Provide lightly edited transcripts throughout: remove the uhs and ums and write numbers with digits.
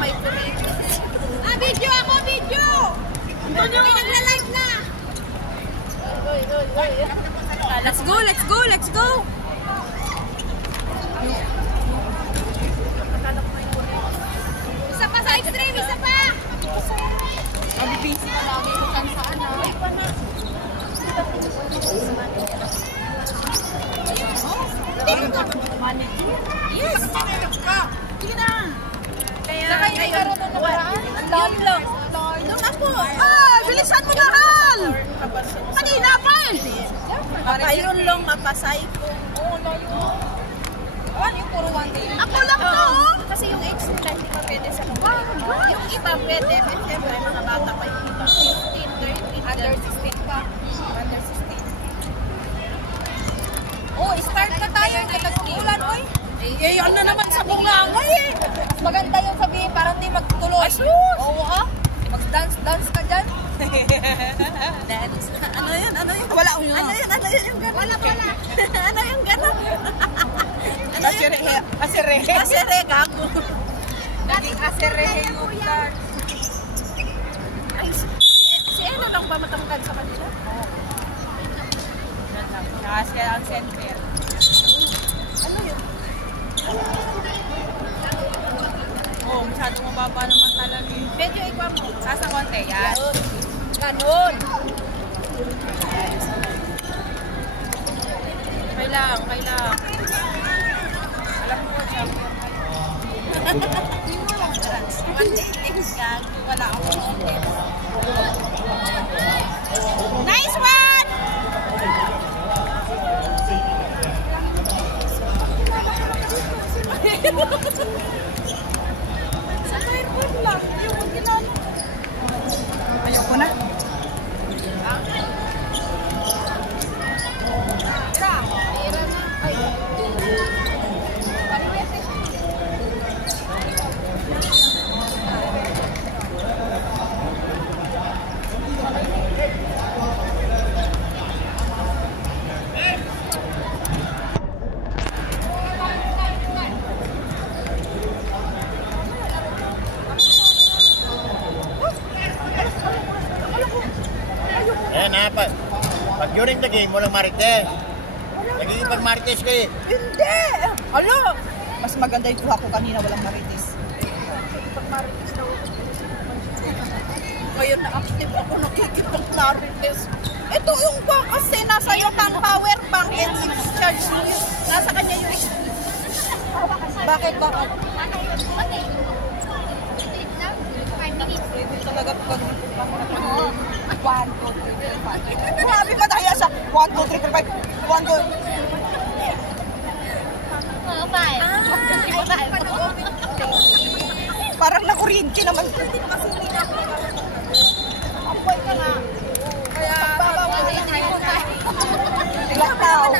may kulit. Video ako, video! Antonio, nagla-live na! Let's go, let's go, let's go! Isa pa sa extreme, isa pa! Sabi busy ka lagi kung saan na. Yes! Sige na! Saka yung nagkaroon na nakaraan? Ang lahat lang. Doon ako! Bilisan mo mahal! Kanina pa eh! Mayroon lang mapasay ko. Oo, layo. Ano yung puro one day? Ako lang to! Kasi yung age nila hindi pa pwede sa mga. Yung iba pwede. Siyempre, mga bata pa yung iba. 15, 13, under 16 pa. Under 16. Oh, start na tayo. Ulan, oy! Eh, ano naman sa bunganga eh! Maganda yung sabihin, parang di magtuloy. Oo, mag-dance ka dyan. Ano yan? Ano yan? Wala ko yun. Ano yan? Ano yan yung gano'n? Wala. Ano yung gano'n? Asirehe. Asirehe ka ako. Naging asirehe yung dance. Ay, si Ena lang ba matangkad sa kanila? Oo. Kasi ang center. Ano yun? Oh, masyadong mababa naman talaga. Medyo ikwa mo. Sasa konti, yan. Ganun. Kailang. Alam ko, champion kayo. Wala ako. Nice one! Sa airport lang, yung ginano. Ayaw ko na. Pag during the game, walang marites. Nagiging pag marites kayo. Hindi! Alo! Mas maganda yung kuha ko kanina, walang marites. Pag marites daw. Ngayon na-active ako, nakikipag marites. Ito yung kuha kasi nasa yung power bank and charge mo yun. Nasa kanya yung... Bakit? Talaga pag 1, 2, 3, 4, 5. Grabe ka tayo sa 1, 2, 3, 4, 5. 1, 2. Parang nakuryente naman. Apoy ka nga. Kaya lakaw.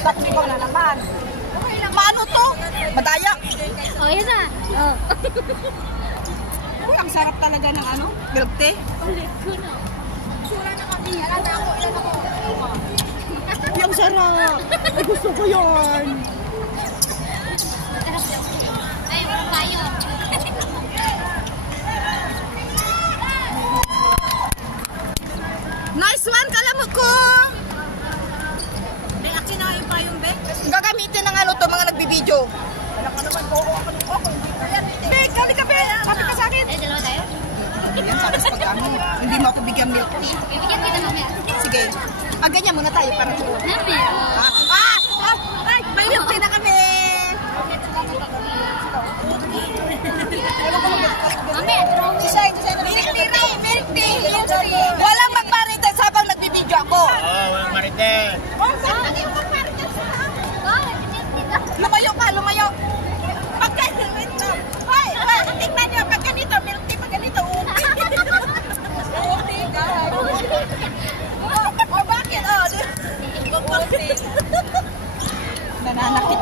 Tapos na naman. Paano to? Madaya. Oh, yun na. Uy, ang sarap talaga ng ano? Milk tea. Ulit ko na. Sura na kami. Alam na ako. Yung sarap. Ay, gusto ko yun. Ay, tayo. Nice one, kalamot ko. May akin na yung payong, be. Gagamitin ng ano to, mga nagbibideo. Wala ka naman ko. Be, kali ka, be. Kapit ka sa akin. Ay, dalawa tayo? Yan, sabi sa pag-ano. Hindi mo ako bigyan milk tea. Ibigyan kita mamaya. Sige. Ganyan muna tayo para to. Nabi. Ay, may milk tea na kami. Mamaya, Milk tea. Walang magmarites habang nagbibideo ako. Walang marites. Ano yung magmarites? Lumayo ka, lumayo. Pagka-helmet na. Ay, tignan nyo, pag ganito, milk tea, pag ganito, okay, guys. O bakit? Nananakit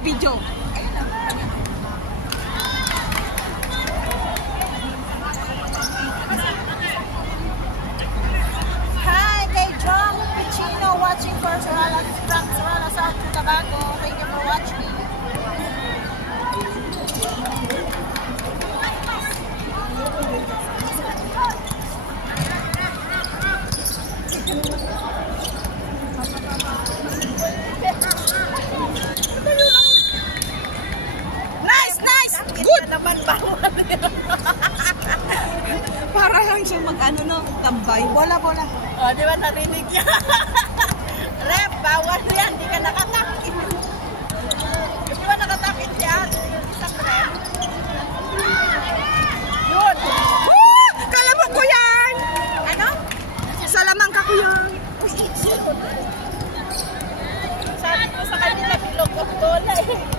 video. Hi, kay John Pichino watching from Sorala, South Cotabato. Thank you for watching. Nice! Good! Naman bawal. Para lang siya mag-ano no, tambay. Bola. O, di ba narinig yan? Rep, bawal yan. Di ka nakatakit. Di ba nakatakit yan? Isang rep. Yun. Kalamang ko yan! Ano? Salamang ka ko yan. Sabi ko sa kanila, bilog of bola eh.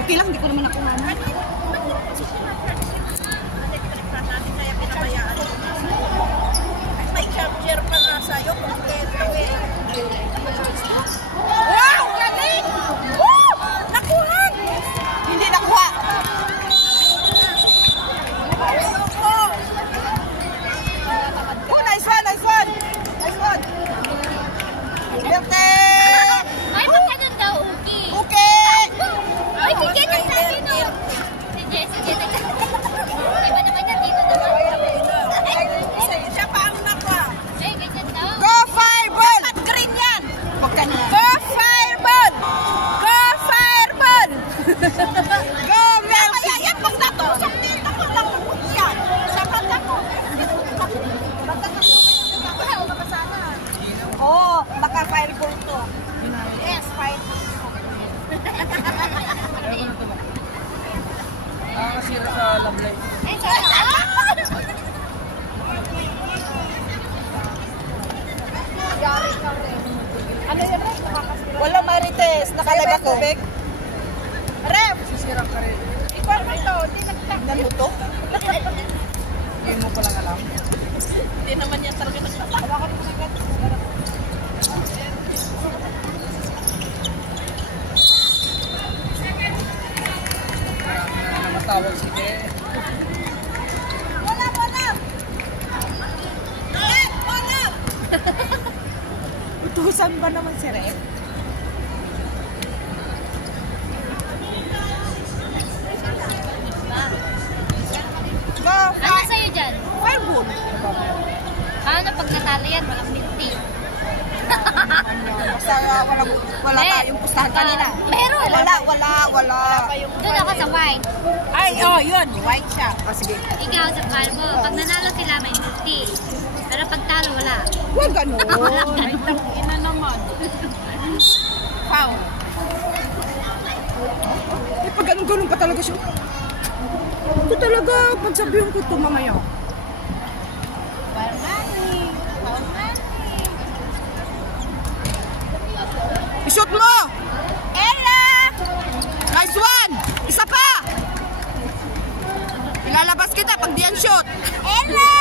Okay lang, hindi ko naman ako naman. May capture pa nga sa'yo, kompleto eh. Wow! Galing! Woo! Nakuha! Hindi nakuha! Oh, nice one! Ay, magkano daw? Okay. Okay! Ay, si Jen ang sabi no. Si Jen. Iba naman yan, dito naman. Siya pa ang nakuha. Ay, ganyan daw. Go Fireball! Dapat green yan! Huwag ka na. Go Fireball! Go Fireball! Go Melcy! Kaya yan, pag natusok dito ko lang yan. Sapat ako. Oo, baka Fireball to. Yes, Fireball. Nakakasira sa love life. Ay, sorry. Ano yan? Wala Marites, nakalagay ko. Ref! Sisira ka rin. Ikaw mo ito, hindi nagtakot mo to? Hindi mo palang alam. Hindi naman yan talaga nagtatakot. Matawag si Te. Wala! Utusan ba naman si Ref? Go! Ano sa'yo dyan? Fireball! Paano pag natalo yan? Walang minti. Basta wala tayong pustahan kanina. Meron. Wala. Doon ako sa white. Ay, yun. White siya. Sige. Ikaw sa Palmo. Pag nanalo sila, may minti. Pero pag talo, wala. Huwag ganun. Ay, ina naman. Foul. Eh, pag ganun pa talaga siya. Ito talaga, pag sabihin ko ito mamaya. I-shoot mo! Ella! Nice one! Isa pa! Ilalabas kita pag di yan shoot. Ella!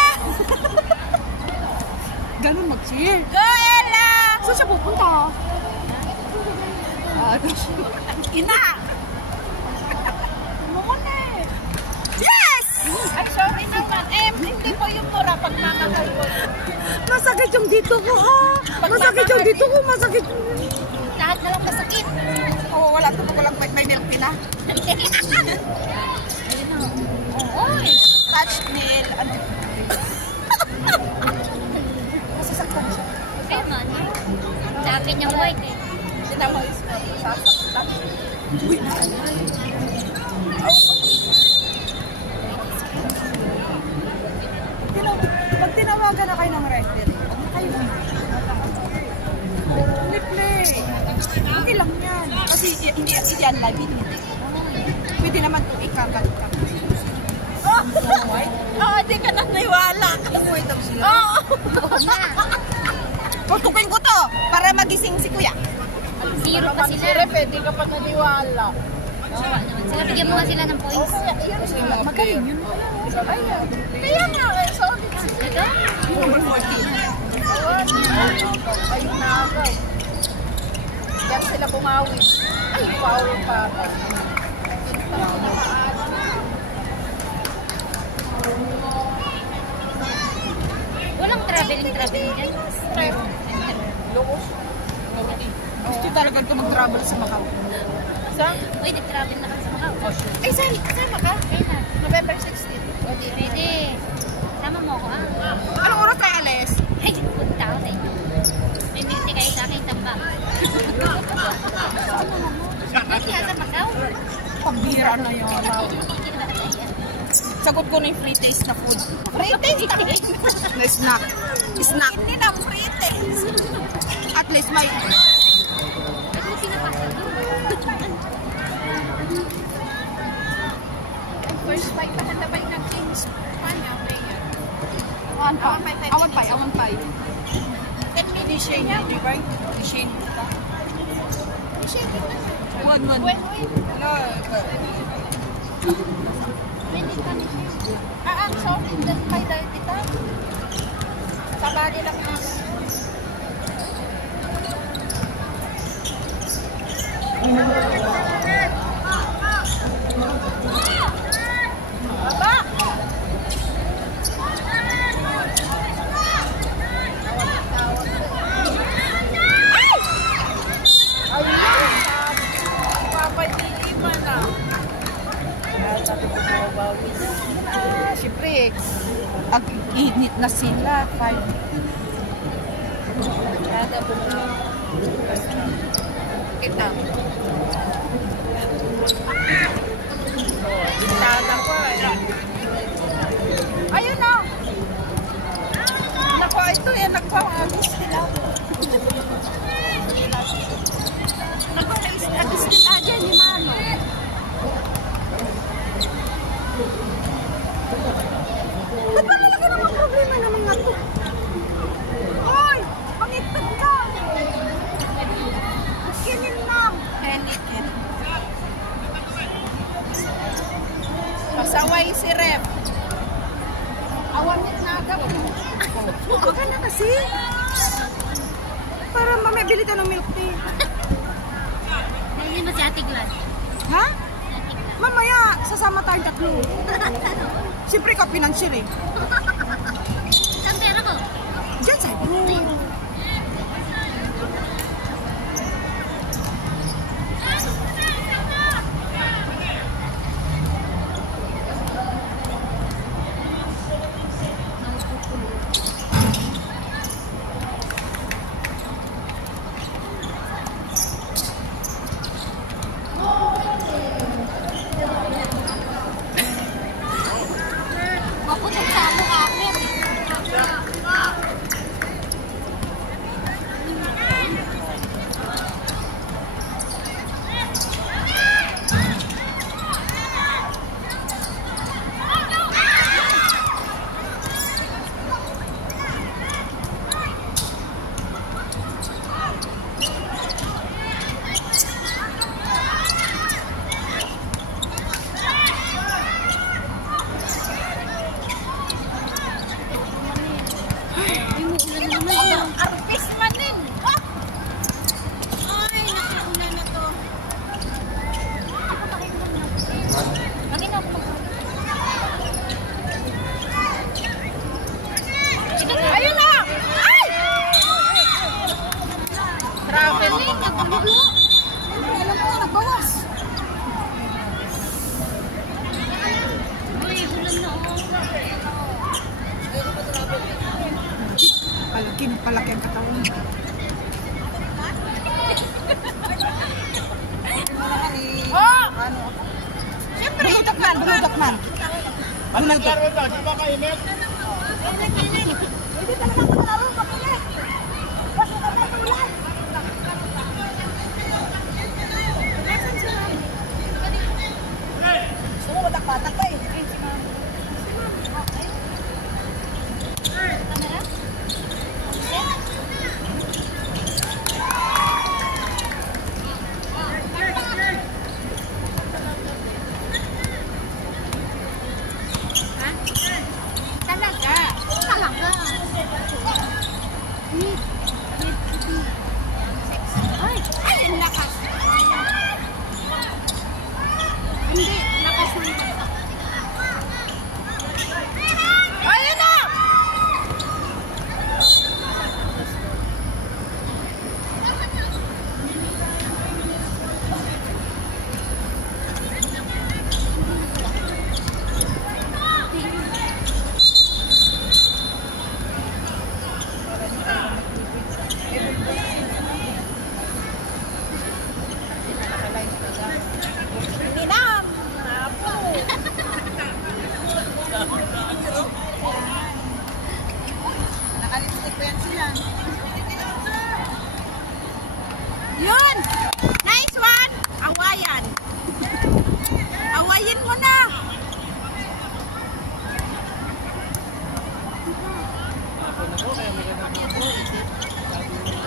Ganun mag-cheer. Go, Ella! Saan siya pupunta? Ina! Yes! Ay, sorry naman. Hindi po yung mura pag mamagal ko. Masakit yung dito ko, Masakit yung dito ko, masakit. Lahat na lang masakit. Oo, wala ito pag walang may milk na. Oy! Touch nail, ano? Masasaktan siya. Pero man, dami niyang white eh. Sinama is sasaktan. Uy, pag tinawagan na kayo ng referee, kayo na. Play. Okay lang yan. Kasi hindi yan live. Pwede naman ito ikakalit ka. Di ka na naiwala. Oo. Tutukin ko to para magising si kuya. Zero pa sila. Hindi ka pa naniwala. Kawawa naman sila. Bigyan mo nga sila ng points. Magaling yun. Kaya nga, solid sila. Number 14. Ayun na agad. Diyan sila bumawi. Ay, foul pa. Walang traveling dyan. Lukos. Gusto talaga ito mag-travel sa Macau. Saan? Uy, nag-travel na kami sa Macau. Ay, saan ka? Kaya na. November 16. Pwede. Sama mo ako Anong oras tayo alis? Ay, punta ako sa inyo. May minti kayo sa aking tambang. Kaya sa Macau. Pambira na yun. Hindi naman nagkaya. Sagot ko na yung free taste na food. Free taste na snack. Snack. Hindi na free taste. At least may... Ano pinapasa doon? First fight pa na ba yung nag-change Panya player? Awan pa. 10 minutes siya niya. Di ba? Ni Shane. One. Sorry. Dahil may dahil dito. Sabali lang namin. Baba! Siyempre, ang init na sila. 5. Kita. Ayun na. Naku, ito yan. Nagpapagis sila. Nagpapagis sila dyan ni Mano. Ba't ba talaga naman problema ng mga to? Oy! Pangitag ka! Kinin lang! Kinin. Pasaway si Rep. Awan na agad. Huwag ka na kasi. Para mamibili ka ng milk tea. Hindi mo si Ate Glad. Ha? Mamaya, sasama tayong tatlo. Siyempre ka financier eh. Saan pera ko? Diyan sa room. Maputok sa ako akin. Ay, muulan na naman yun. Artist man din. Ay, nakaulan na to. Bakit ako Ayun na! Ay! Traveling. Alam mo, nagbawas. Uy, ulan na ako. Palaki ang katawan. Oh! Siyempre, bulutak man. Bulutak ito, di ba kainit? Hindi talaga ako naroon kapilit. Basta na tayo ulan. Gusto mo batak-batak pa eh.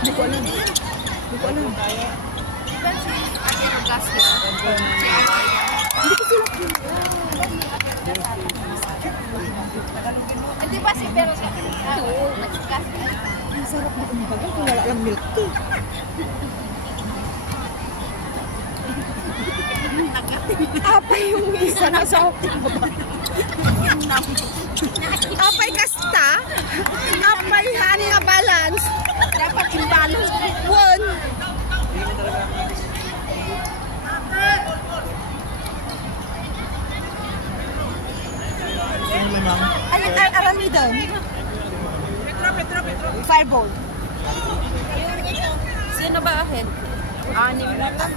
Hindi ko alam. Hindi ko alam. Hindi ko sila Hindi ba si Pero sa ang sarap na umabagal kung wala lang milk tea. Apay yung isa na sa apay kasta. Apay hani nga balance. Dapat imbalance. One. Ay, aramida. Fireball. Sino ba ahead? Anim na lang.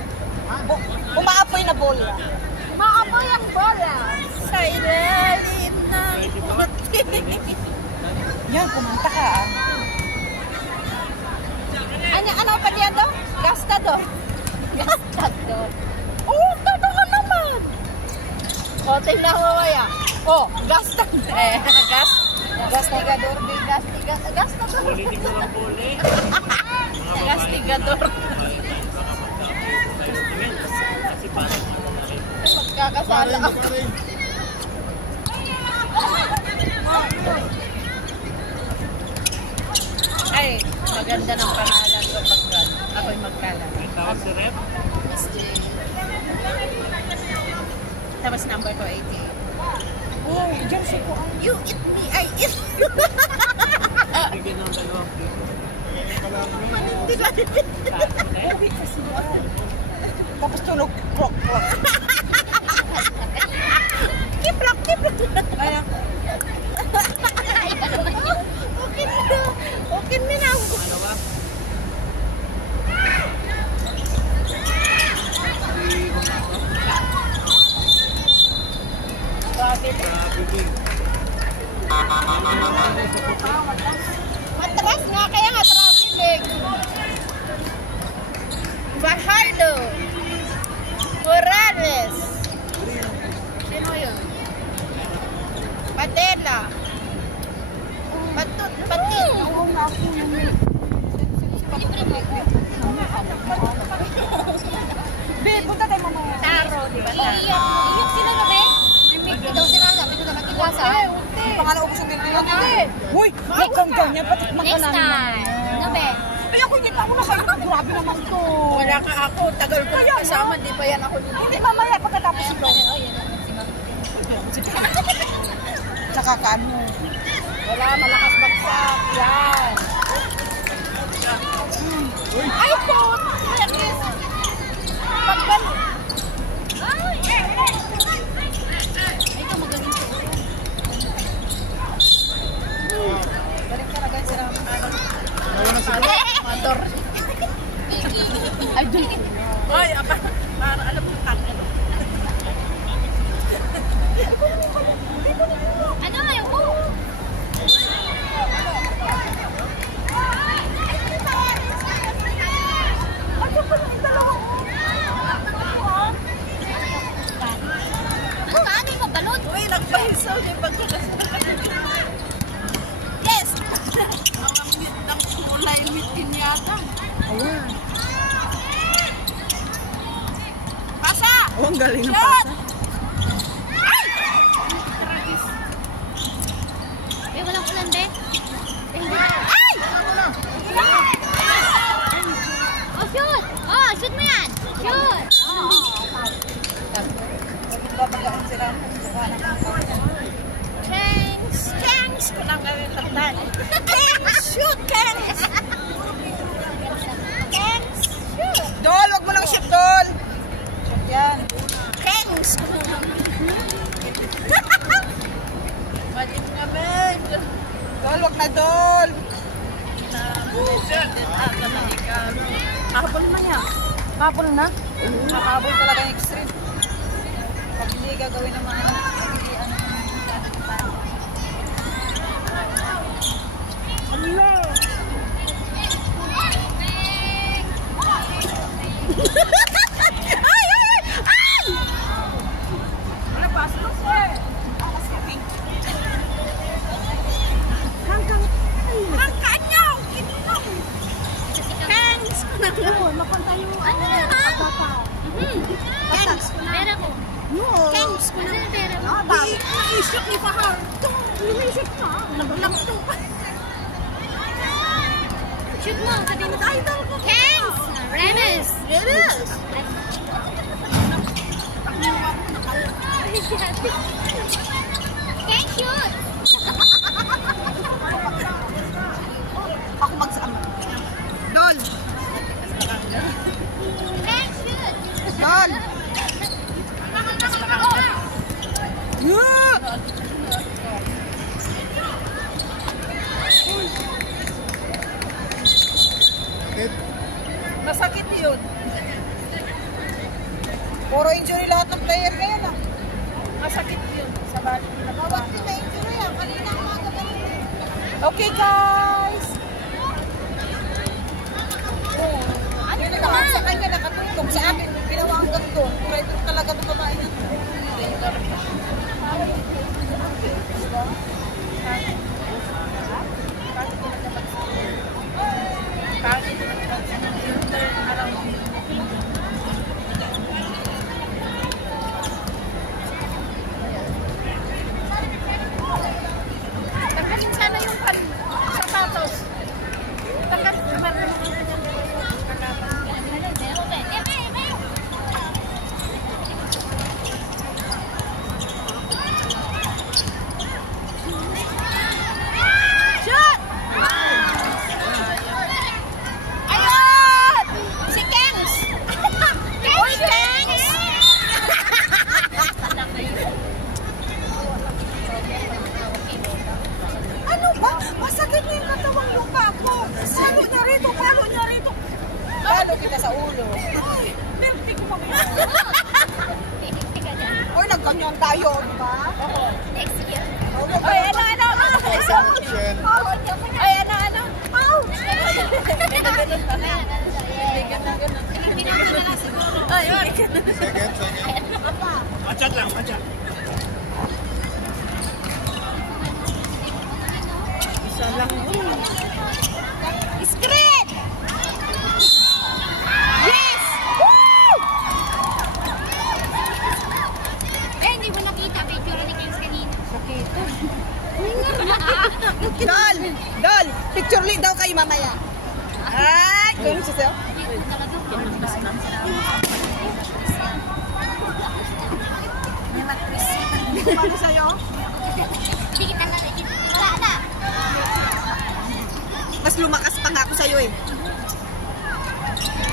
Umaapoy na bola. Maapoy ang bola. Sa ilalim ng puti. Yan, kumanta ka ah. Ano pa diyan daw? Gastador. Gastador. Oh, totoo naman. O, tingnan mo kaya. Oh, gastador. Gastigador. Gastador. Gastigador. Magkakasala ako. Ay, maganda ng pangalan ko pag ako'y magkalala. Tawag si Rep? Tapos number ko 88. Oh, jersey ko. You eat me, I eat you. Bigyan ng dalawang piso. Hindi ka. Uwi kasi yan. Tapos tunog, krok, krok. Kiplok, kiplok. Kaya, okay na. Ano ba? Matras nga, kaya nga traffic. Fajardo. Morales. Sino yun? Padela. Patut, patin. Be, punta tayo mamaya. Taro, di ba? Iyok sila na ba? May daw sila na. May daw makikasa. Pangalan ko sa bibig. Uy, mukhang ganyan. Patikman ka Next namin. time. No be? Ay, ako hindi pa ako nakain. Grabe naman to. Wala ka ako. Tagal ko na kasama. Di pa yan ako. Hindi, mamaya pagkatapos ito. Nakakaano. Wala, malakas bagsak. Yan. Ay, po! Pagban. Ito magaling ko. Balik ka na guys. Motor. Ay, doon. Ay, para alam mo tangan. Ano ayaw ko? Ang dami mo balot. Uy, nagpahisaw niya pagkakasama. Yes! Ang kulay mitin yata. Ayan. Pasa! Oh, ang galing ng pasa. Eh, walang ulan, be. Ay! Oh, shoot! Oh, shoot mo yan! Shoot! Babagaan sila. Kangs! Kangs! Walang gawin tagtan. Kangs! Shoot! Kangs! Kangs! Shoot! Dol! Wag mo lang shoot, Dol! Shoot yan. Kangs! Malit nga, Ben! Dol! Wag na, Dol! Habol na niya. Habol na? Habol talaga yung extreme. Pag hindi gagawin ng mga Allah! Ay! Ay! Ay! Wala pa, sus eh! Hanggang niyaw! Kinong! Ano na ha? Kengs, pera ko. Kengs, ano na pera mo? Iisip ni Pahar. Iisip na. Nagulak to. Shoot mo, sabihin mo tayo. Kengs! Remes! Yes. Kengs, shoot! Ako magsama. Dol. Kengs, shoot! Dol. Masakit yun. Puro injury lahat ng player ngayon ah. Masakit yun. Sa bali nila. Bawat na injury ah. Kanina umaga pa rin. Okay guys. Ano na naman? Sa kanya nakatulong. Sa akin, ginawa ang ganito. Pwede talaga ng babae na. Takasin sana yung sapatos. Takasin naman. Shoot! Ayun! Si Kengs! Uy, Kengs! Ano ba? Masakit na yung katawang lupa ko. Palo niya rito, palo niya rito. Palo kita sa ulo. Ay, nerti ko pa ba? Uy, nagganyan tayo, di ba? Next year. Ay, ano? Ay, ano? Ouch! May ganun pa na. May ganun. Ay, ay. Machat lang, machat. Isa lang yun. Screen! Yes! Woo! Eh, hindi mo nakita. Picture ni Kengs kanina. Okay, ito. Dol! Picture li daw kayo mamaya. Ay! Ganun siya sa'yo? Paano sa'yo? Hindi kita na. Wala na. Mas lumakas pa nga ako sa'yo eh.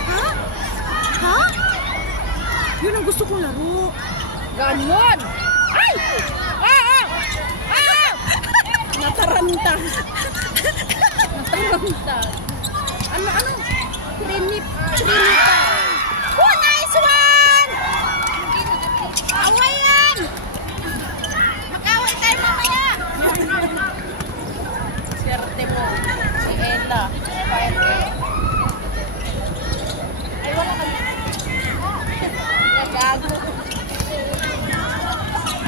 Ha? Ha? Yun ang gusto kong laro. Ganon! Ay! Ah! Nataranta. Ano? Trinita. Oh, nice one! Away yan! Mag-away tayo mamaya. Swerte mo. Si Ella. Ay, wala ka. Nagago.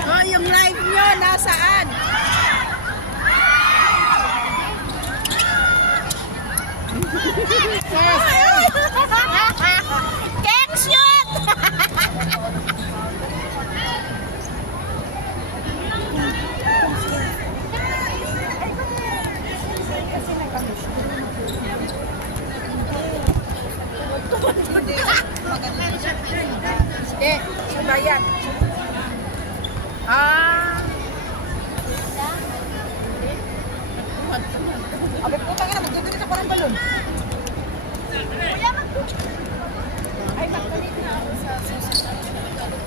Oh, yung live nyo, nasaan? Kengs, shoot! Eh, iba yan. Abay, puta ka na, magdudunit sa parang balon. Ay, mag-donate na ako sa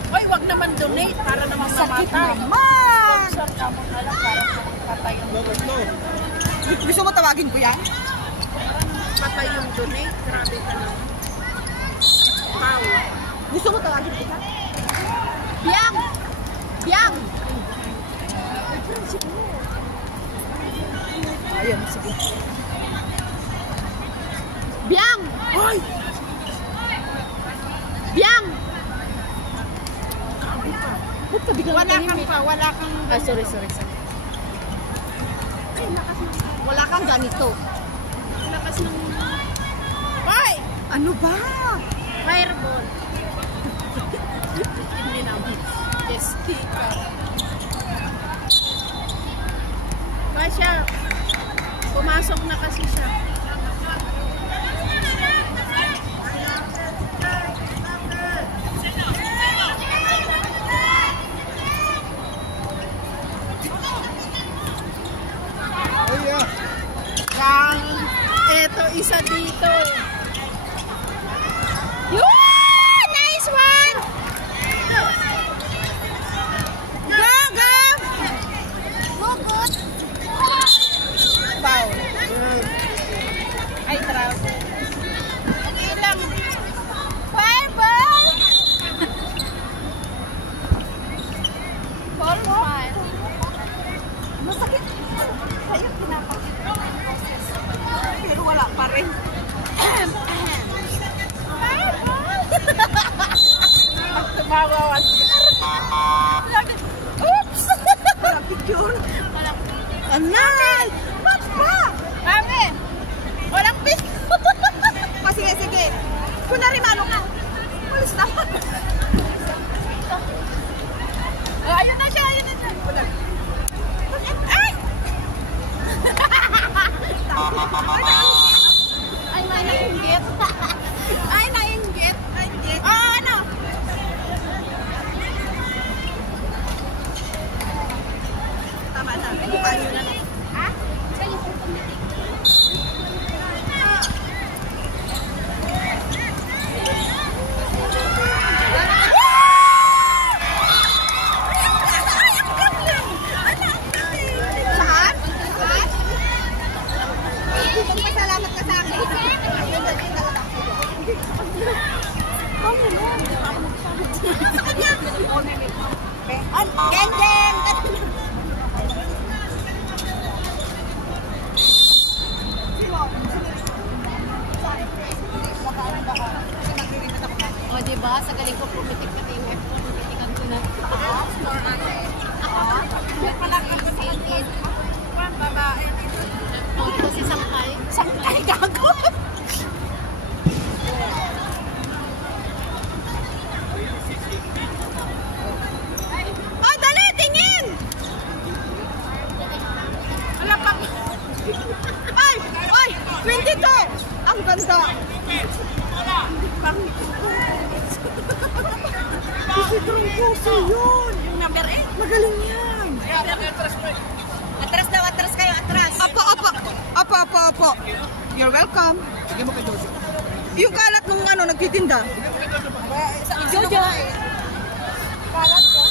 Hoy, wag naman donate para naman mamatay. Sponsor ka mo na lang para patay yung donate. Gusto mo tawagin ko yan? Patay yung donate, grabe ka naman. Wow. Gusto mo tawagin ko yan? Biang! Biang! Ayun, sige. Biang! Hoy! Biang! Wala kang... Ay, sorry. Wala kang ganito. Lakas ng... Hoy! Ano ba? Fireball. Hindi naman. Sticker. Kasya. Pumasok na kasi siya. Eto, isa dito. Yun! Nice one! Go, go! Good. Foul. Ay, travel. Ilang. Fireball! Ball one. Masakit. Ayun, pinapakit. Pero wala pa rin. Tumawawan. Oops! Walang picture. Anay! Ba't ba? Mami! Walang picture. Sige, sige. Kunwari malo ka. Walis na. Ayun na siya, ayun na siya. Ay! Ay, may nainggit. Ay, nainggit. Nainggit. Ano? Tama na. Bukain mo na. Ha? Sa'yo po tumitik. Saan? Magpasalamat ka sa akin. Gen, gen! O, diba? Sa galing ko pumitik na yung F1. Pumitikan ko na. Ito si Sangkay. Sangkay gago. Oh, dali, tingin! Wala pa. Ay, ay, 22! Ang ganda. Pusitrong puso yun. Yung number 8. Magaling yan. Atras daw, atras kayo, atras. Apo, apo. Apo, apo, apo. You're welcome. Sige mo kay Jojo. Yung kalat nung ano, nagtitinda. Jojo! Kalat ko.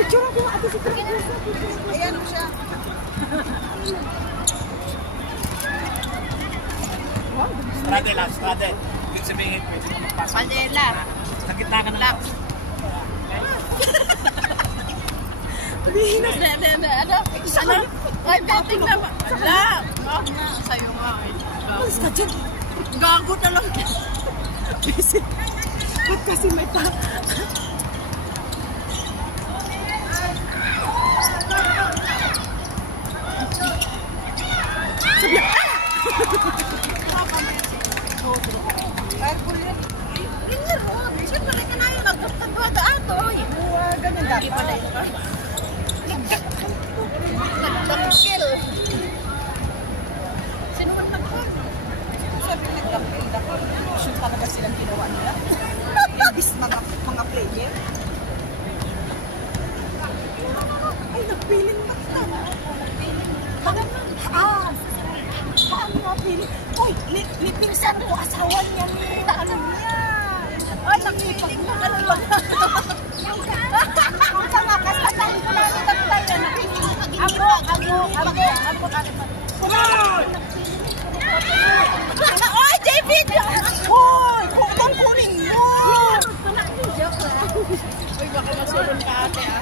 Picture ako, ate si Trump. Ayan siya. Straddle lang, straddle. Ibig sabihin, pwede ka magpasok. Pandela. Sa gitna ka na lang. Sabihin na. Ano? Ay, bating na ba? Ala. Sa'yo nga. Malis ka dyan. Gago na lang. Busy. Ba't kasi may ta... Sabi na. Tingnan mo. Siyempre ka na yun. Nagtagwada ato. Ganyan dati pala yun. Nagtagkill. Sino man nagtagkill? Sabi nagtagkill ako. Shoot talaga silang ginawa nila. Ibis mga player. Ay, nagpiling ba kita? Paano nga piling? Uy, lipingsan ko. Asawa niya. Ano niya? Ay, nagpiling na. Ano ba? Ang kamakas. Atahin ko lang. Oy, David! Hoy! Kung kunin mo! Uy, baka masulong ka ate ah.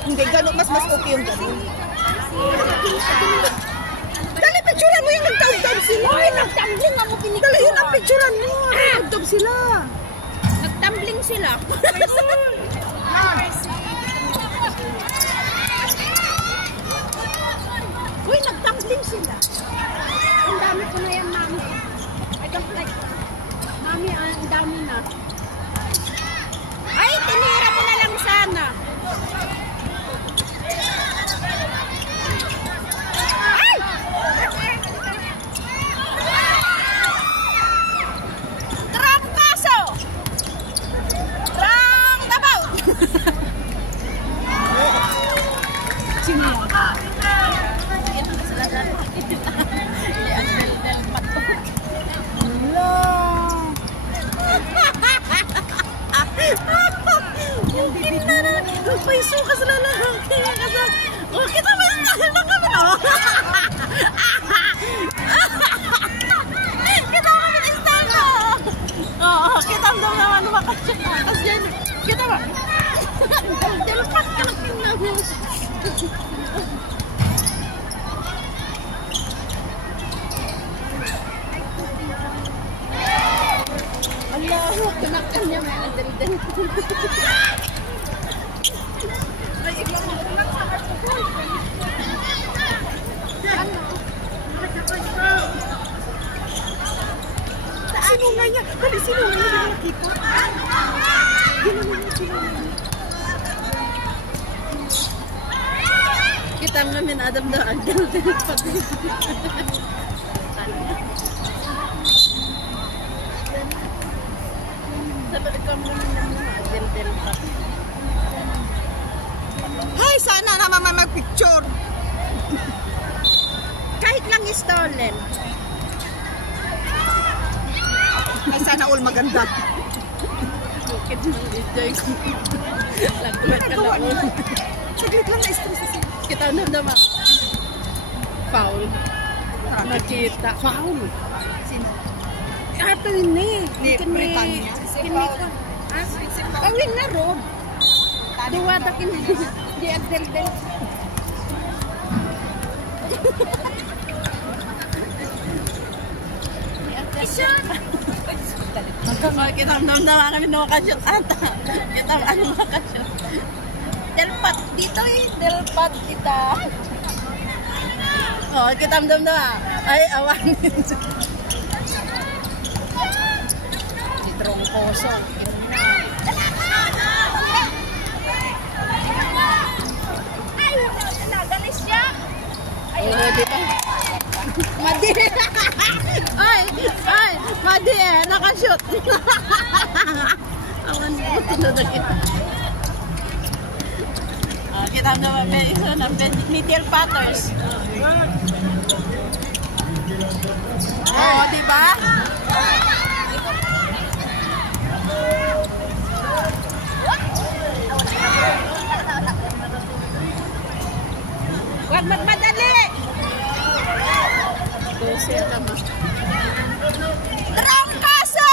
Hindi, gano'n. Mas okay yung gano'n. Dali, picturean mo yung nagtawag sila. Uy, nagtambling ako pinig. Dali, yun ang picturean mo. Nagtawag sila. Nagtambling sila. Uy, nagtambling sila. Ang dami ko na yan, mami. I don't like stamina. Ay, tinira mo na lang sana. Ay! Trangkaso! Roundabout! Sino yan? May sukas na lang. Oh, kita mo yung nakalak kami, no? Kita mo yung istano. Oo, kita mo naman makasya. Kita mo. Dalpat ka lang tingnan. Allah, kinakan niya may adal-dal. Ay, ikaw mo lang sa marso. Ano? Sino nga niya? Dali, sino nga niya nakita? Kita namin Adam daw ang dal-dal pati. Hay, sana naman may mag-picture. Kahit lang stolen. Ay, sana all maganda. Bakit nang enjoy ko? Lagulat ka lang. Saglit lang na-stress siya. Kita na naman. Foul. Nakita. Foul? Sino? Ato yun eh. Britanya. Kawin na ro. Duwada kin di agdel-del. Isa. Kita namdaman namin makashoot ata. Kita ano makashoot. Delpat dito eh. Delpat kita. Oh, kita namdaman. Ay, awan. Trongkoso. Ay, nagalis siya. Oh, di ba? Madi. Ay, madi eh, nakashoot. Awan mo tinunod kita. Kita naman isa ng Meteor Patters. Oh, di ba? Wag magmadali! Trangkaso!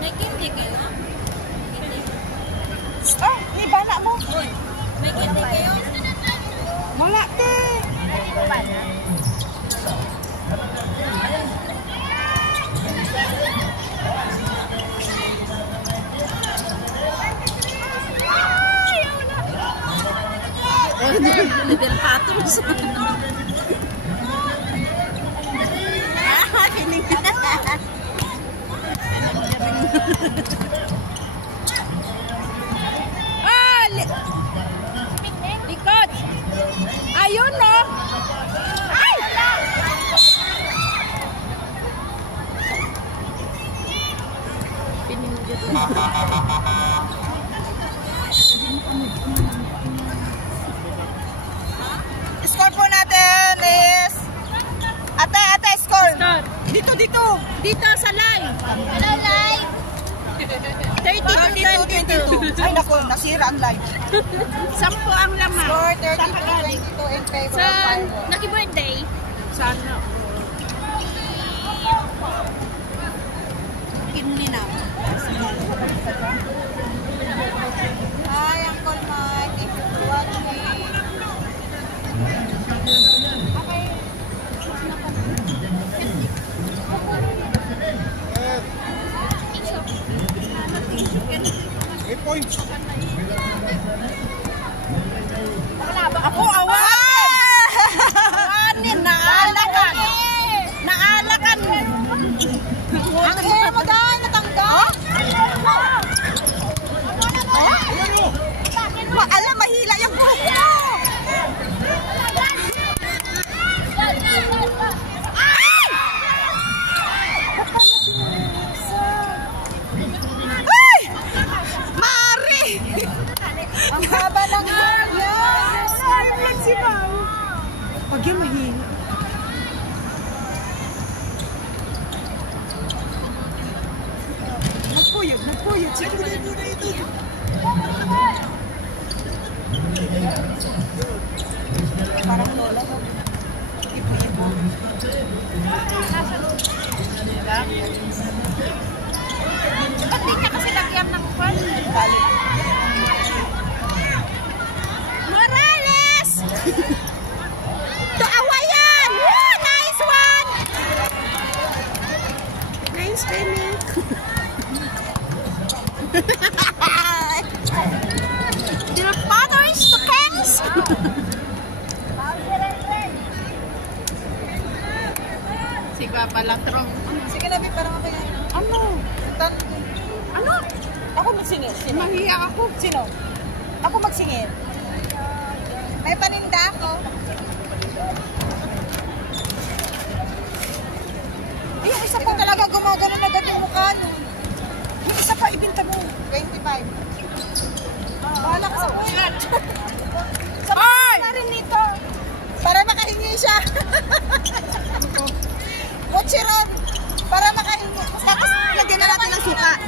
May kindi kayo? Oh, ni bana mo. May kindi kayo? Wala te. Little patos. Kinig ka na. Likod. Ayun no. Ay! Pininggit. Score po natin is Ate, score. Dito sa live. Hello, live! 32-22. Ay naku, nasira ang live. 10 ang laman. Score 32-22 in favor Sa of Fireworks. naki-birthday. Sana. Kinli na. Hi, Uncle Mike. If you're watching. Points. Ako, awan! Parang lola. Ipo-ipo. Ba't di niya kasi lagyan ng kwan? Morales! Tuawayan! Woo! Nice one! Nice timing. Your father is the kings! Si Papa Latrom. Sige na, parang ako yan. Ano? Ano? Ako magsingil. Sino? Mahiya ako. Sino? Ako magsingil. May paninda ako. Eh, yung isa pa talaga gumagano na ganyan mukha nun. Yung isa pa ibinta mo. 25. Bahala ka sa buhay. Ay! Sa rin nito. Para makahingi siya. Ochiron. Para makahingi. Tapos lagyan na natin ng suka.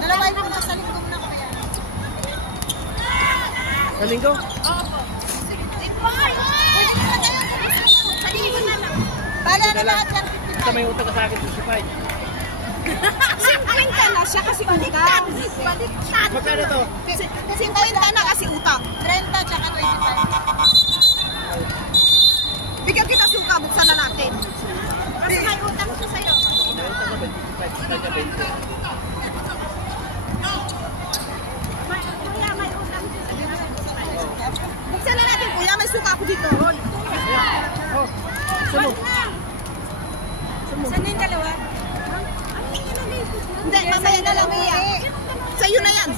Nalaway mo na sa lingkong na kaya. Sa linggo? Bala na lahat yan. Basta may utang ka sa akin, 55. 50 na siya kasi utang. Magkano to? 50 na kasi utang. 30 tsaka 25. Bigyan kita suka, buksan na natin. Kasi may utang siya sa'yo. May utang ka 25. Taga 20. Kuya, may utang siya sa'yo. Buksan na natin, kuya. May suka ako dito. Oh, sumo. Saan yung dalawa? Hindi, mamaya na lang, kuya. Sa'yo na yan.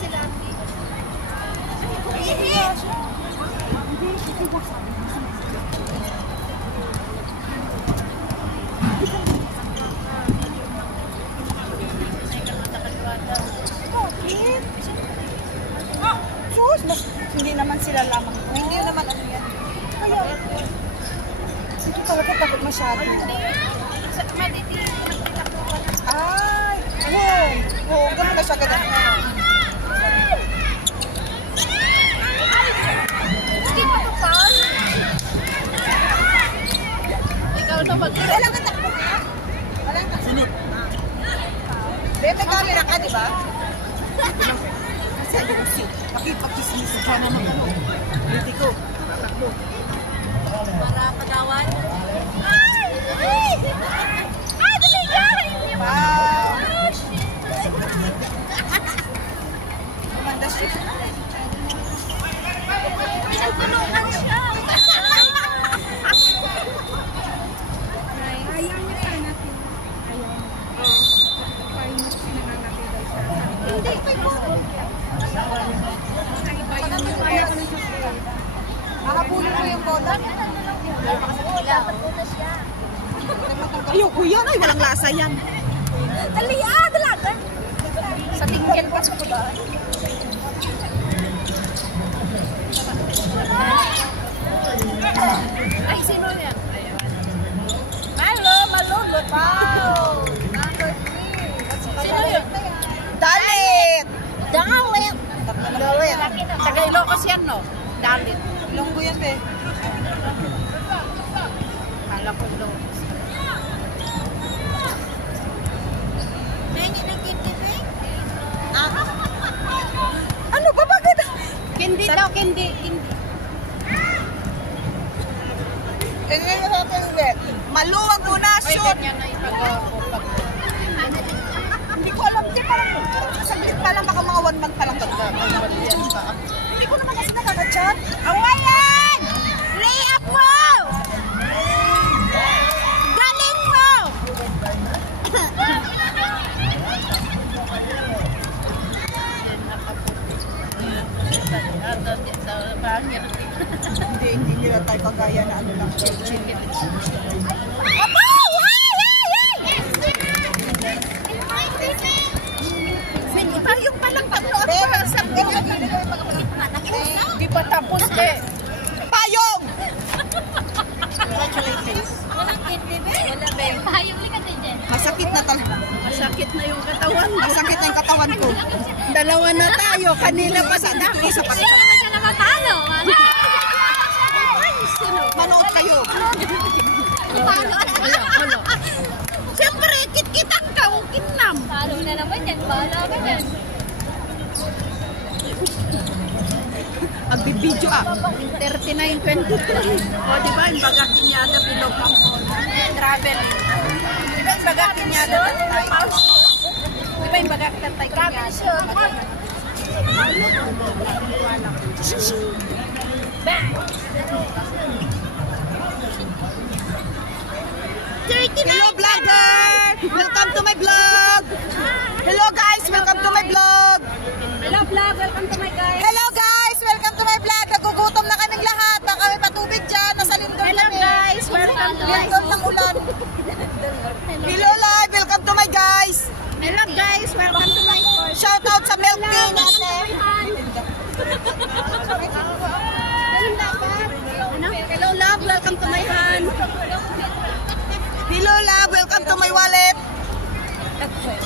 Sus, hindi naman sila lamang. Hindi naman ano yan. Kaya, hindi talaga takot masyado. Ay, oo, gano'n na siya ganun. Hindi pa ito pa. Ikaw na ba? Walang katakbo ka? Walang katakbo. Bebe, camera ka, di ba? Kasi ano kasi, pakipag-kismis ka na ng ano. Hindi ko. Tatakbo. Para kagawan. Ay! Ay! Ay! Dali ka! Wow! Oh, shit! Kumanda siya. Pinagtulungan siya. Ayaw niya tayo natin. Ayaw. Parang mas nangangatid daw siya. Hindi, may po. Iba yung kaya ko ng chocolate. Makapulong mo yung bola. Dapat siya. Ayoko yan, ay walang lasa yan. Dali dalaga. Sa tingkel pa sa ba? Ay, sino yan? Malulot. Wow! Number 3. Sino yun? Dalit! Dalit. Dalit. Taga Ilocos yan, no? Dalit. Longgo yan, be. Kala ko Ilocos. Ano ba bagay? Hindi daw, hindi. Tingnan mo natin ulit. Maluwag muna, Ay, shoot! ganyan na ipag-ako. Hindi ko alam, di parang saglit pa lang, baka mga 1 month pa lang. Hindi ko naman kasi nakaka-chat. Awayan! Lay up mo! Galing mo! Hindi nila tayo kagaya na ano lang. Apo! Yung palang tatlo at pa isang Di pa tapos eh. payong! Wala ba? Pahayong likat din dyan. Masakit na talaga. Masakit na yung katawan. Masakit na yung katawan. Ewan ko. Dalawa na tayo. Kanina pa sa dito. Isa pa. Hindi naman siya napapalo. Manood kayo. Palo. Siyempre, kit-kitang ka. Kinam. Palo na naman yan. Palo ka yan. Agbibidyo 39-23. O, diba? Yung bagakin niya na bilog ang travel. Diba yung bagakin niya na tayo? Diba yung bagakin na tayo? Travel siya. Hello, vlogger! Welcome to my vlog! Hello, guys! Welcome to my vlog! Hello vlog. Welcome to my guys. Hello guys! Welcome to my vlog! Nagugutom na kaming lahat. Baka may patubig dyan. Nasa lindol Hello kami. guys. Welcome to my Lindol ng ulan. Hello live! Welcome to my guys! Hello guys. Welcome to my Shout out sa Milk King natin. Hello love. Welcome to my hand. Hello love! Welcome to my wallet.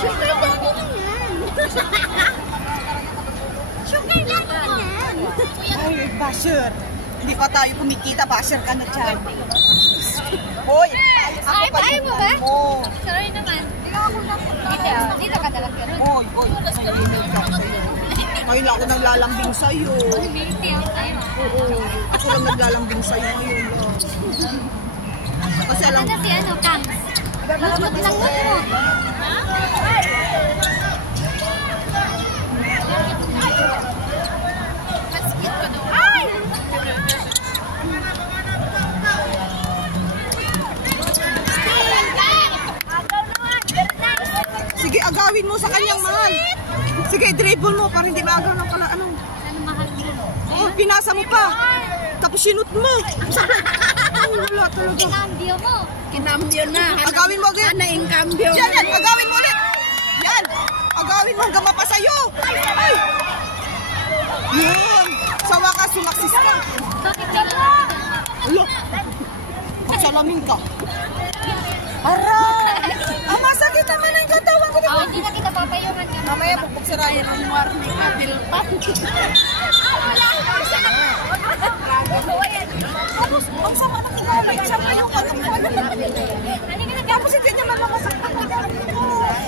Sugar daddy lang yan. Sugar daddy lang yan. Ay, basher. Hindi pa tayo kumikita. Basher ka na dyan. Hoy! Ay, ayaw mo ba? Oo. Sorry naman. Dito ka talaga ganun. Hoy, hoy. Ay, email ka sa'yo. Ngayon lang ako naglalambing sa'yo. Ako lang naglalambing sa'yo ngayon. Kasi alam Ano si ano, Kang? Ngut lang mo. Ay! sige, agawin mo sa kanyang mahal. Sige, dribble mo para hindi maagaw ng kala. Ano? Ano mahal mo? Oh, pinasa mo pa. Tapos sinut mo. Ay, wala talaga. Kinambyo mo. Kinambyo na. Agawin mo ulit. Ano yung cambio? Yan, yan. Agawin mo ulit. Yan. Agawin mo hanggang mapasayo. Ay. Yun. Sa wakas, sumaksis ka. Bakit may lalaki ka? Ulo. Pagsalamin ka. Aray! Ang masakit naman ang katawan ko. Oh, hindi na kita papayungan ka. Mamaya pupugsirayan ang warning natin. Wala ko siya na. Ang sama na kinalay. Sama yung pagkakuan. Tapos hindi niya mamamasaktan ko dyan.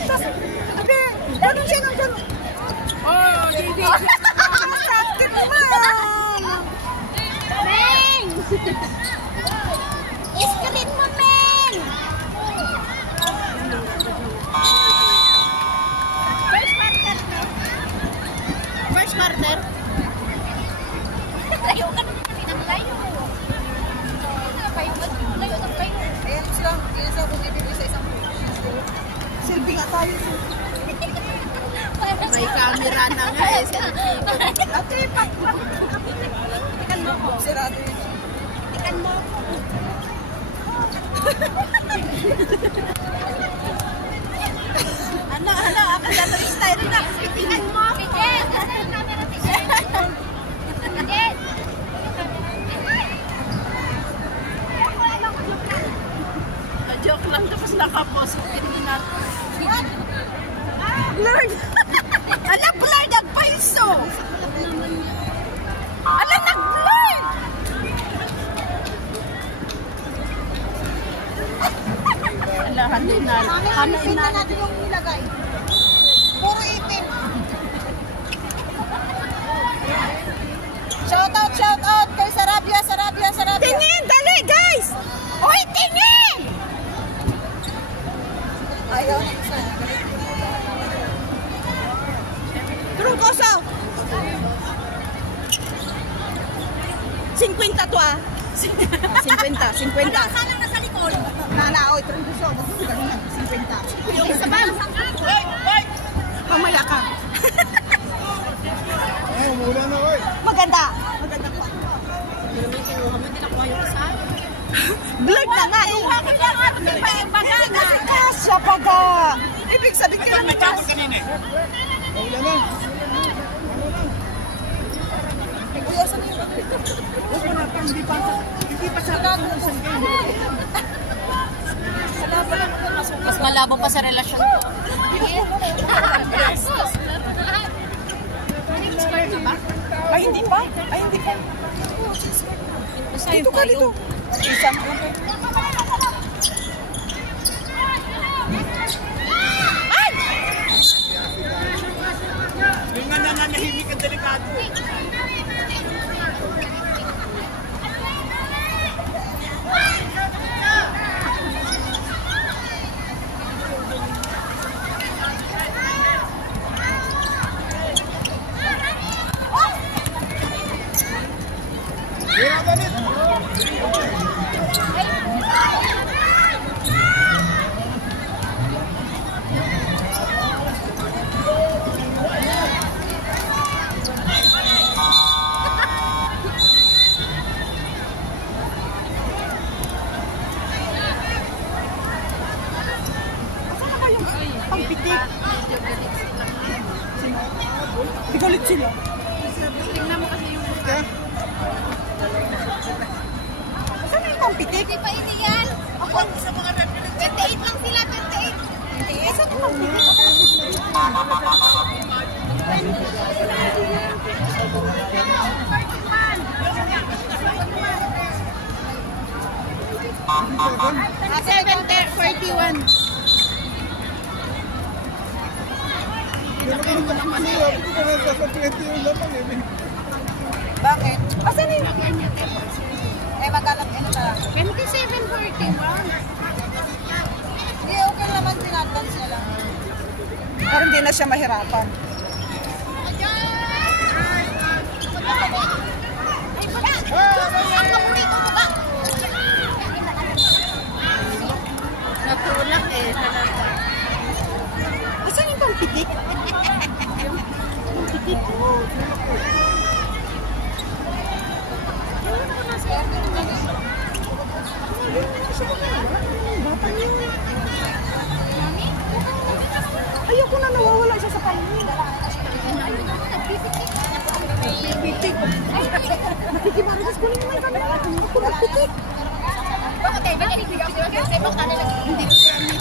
Tapos, sabi, ganun siya ng ganun. Oh, hindi. Masakit naman. Meng! Iskrin mo, Meng! First partner. Layo ka naman kami ng layo. Layo ng layo. Ayan sila. Ayan sila kung ibig sa isang selfie nga tayo. May camera na nga eh. Ate, tikan mo ako. Sirado yun. Tikan mo ako. Ano, akala to style na. Tikan mo ako. Tiket! Nasa yung camera, tiket? Tiket! Joke lang tapos nakapost. Hindi natin. Blurred! Ala, blurred ang paiso! Ala, nag-blurred! Ala, hanin na. Hanin na natin yung nilagay. Puro itim. Shout out kay Sarabia. Tingin, dali guys! Uy, tingin! Ayaw. Turong koso. 50 to ah. 50. Sana nasa likod. Oy, turong koso. 50. Yung isa ba? Mamaya ka. Ay, umulan na, oy. Maganda pa. Blurred na nga eh. Kasi kasya pa ga. Ibig sabihin ka na Nagkapag kanina eh. Umulan na. Kuya, saan yun? Wala pa, hindi pa sa Mas malabo pa sa relasyon ko. Ay, hindi pa. Ay, hindi pa. Dito ka, dito. Isa mo lang. Ay! Yung nga nananahimik ang delikado. Di galit sila. Tingnan mo kasi yung Saan yung pampitik? Hindi pa ini yan. Ako, sa mga 28 lang sila, 28. Saan yung pampitik? at 7:41. Bakit? Asan na yung... Eh, magalang ano ka? 27:41. Hindi, okay naman tinadvance niya lang. Parang hindi na siya mahirapan. Ang paborito mo ba? Natulak eh. Halata. Asan yung pampitik? Pampitik ko. Batang yun. Ayoko na nawawala siya sa panin. Pitik. Nakikibarigas ko naman kami. Ako nagpitik. Bakit tayo? Kasi baka na lang. Hindi ko kami.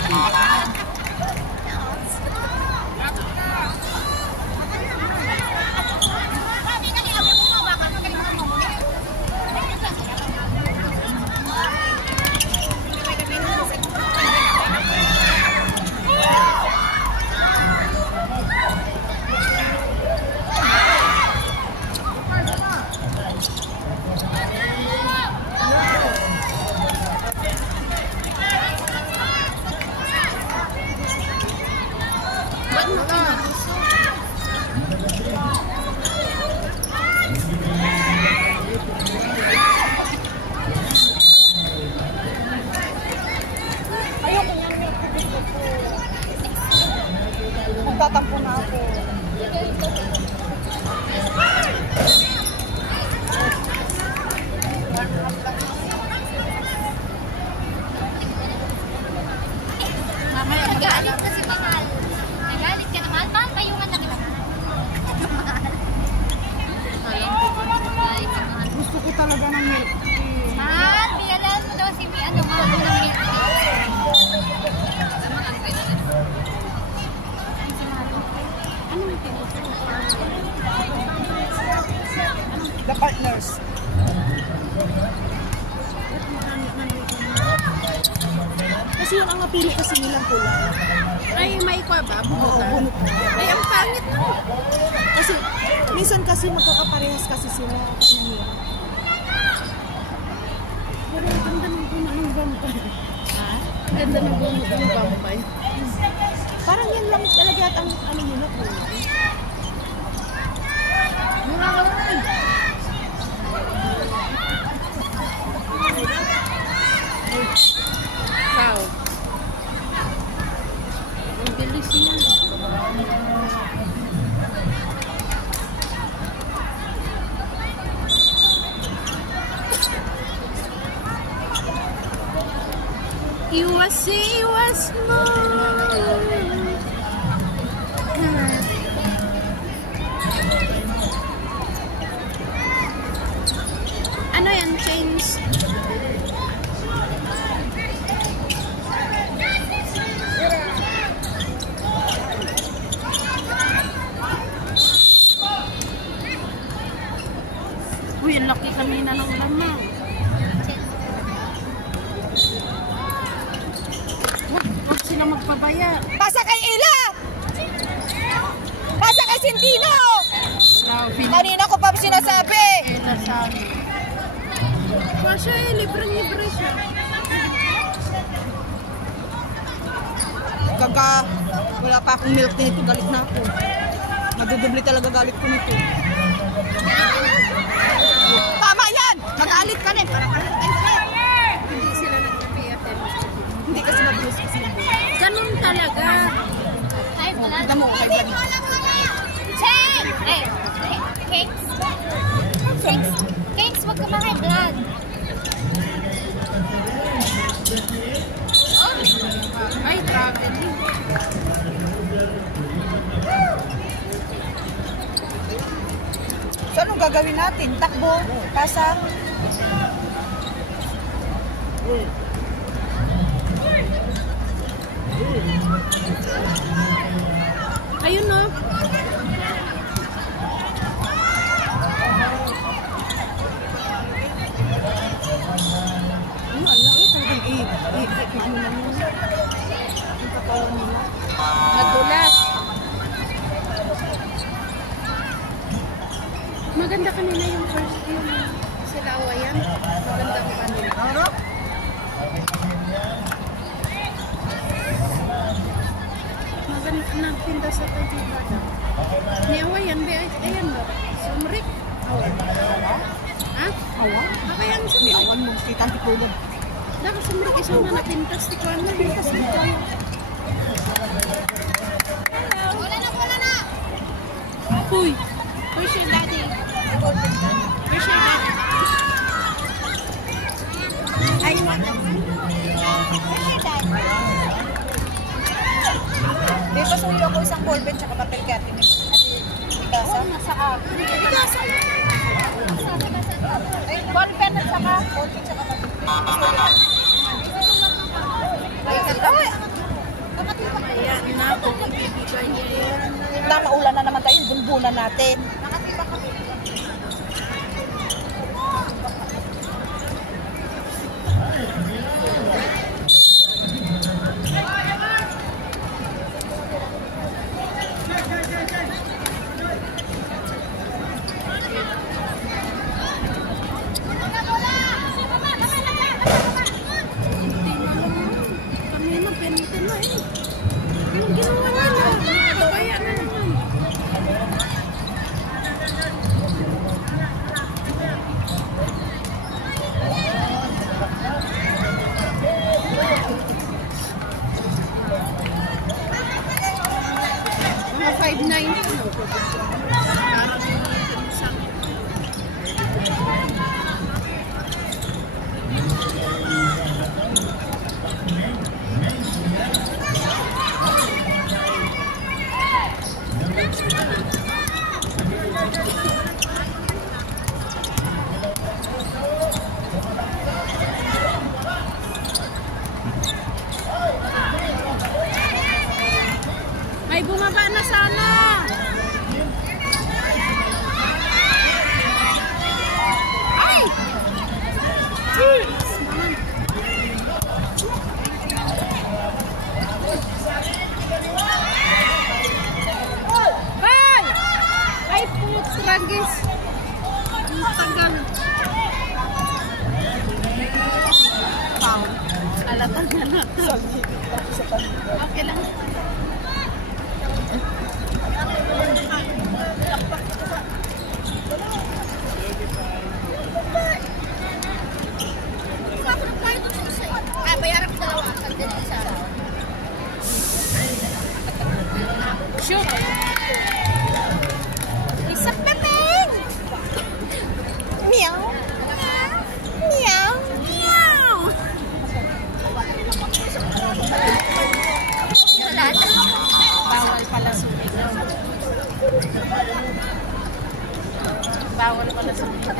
Magtatampo na ako. Nagalit ka si Mahal. Nagalit ka naman. Mahal, payungan na kita. Gusto ko talaga ng milk tea. Mahal, binalaan mo daw si Mia. Dumawa mo ng milk tea. The partners. Kasi yun ang napili kasi nilang kulay. Ay, may kwa ba? Oo, bunot. Ay, ang pangit mo. Kasi, minsan kasi magkakaparehas kasi sila. Pero ang ganda ng bunot ng vampire. Ha? Ang ganda ng bunot ng vampire. Parang yan lang talaga at ang ano yun na kulay. Mura ka naman. Wow. Ang bilis niya. Iwas mo. Ano yan? Change. Uy, ang laki kanina ng ulan na. Huwag sila magpabaya. Pasa kay Ila! Pasa kay Sintino! Kanina ko pa sinasabi. Ela sabi. Masya libre-libre siya. Wala pa akong milk nito, galit na ako. Madudubli talaga galit ko nito. Tama yan! Magalit ka na eh. Para Hindi sila nag-PFM. hindi kasi mabilis kasi. Ganun talaga. Ay, wala. Kita mo, okay pa dito. Check! Eh, cakes. Cakes. Cakes, wag ka maka-vlog. Ay, traveling. So, anong gagawin natin? Takbo? Pasa? Ayun no. Nadulas. Maganda kanina yung first yung sila awayan. Maganda ko kanina. Ano? Maganda nagtinda sa Taytibada. Ni awayan ba? Ayan ba? Sumrik. Awan. Ha? Awa? Awayan siya. May awan mo. Kita ang tipulog. Dapat sumrik isang na napintas. Tikuan na. Pintas dito. Wala na. Uy. Where's your daddy? Where's your daddy? Ay, may pasuyo ako isang ballpen tsaka papel cutting. Ikasa? Nasa akin. Ikasa? Ay, ballpen at saka ballpen tsaka papel. Ay, ay! Ayan na. Kung ibibigay niya yan. Namaulan na naman tayo, bunbunan natin. Kanina, penalty na eh. Yung ginawa nila. Nakabaya na naman. Mga 5'9". Parang isang ay, bumaba na sana. Ay! Ay! Ay, putragis. Ang tagal. Wow. Alatang halata. Okay lang. Ay, bayaran ko dalawa. Sandali isa. Shoot! Isak pepeng! Meow! Meow! Meow! Bawal pala sumigaw. Bawal pala sumigaw.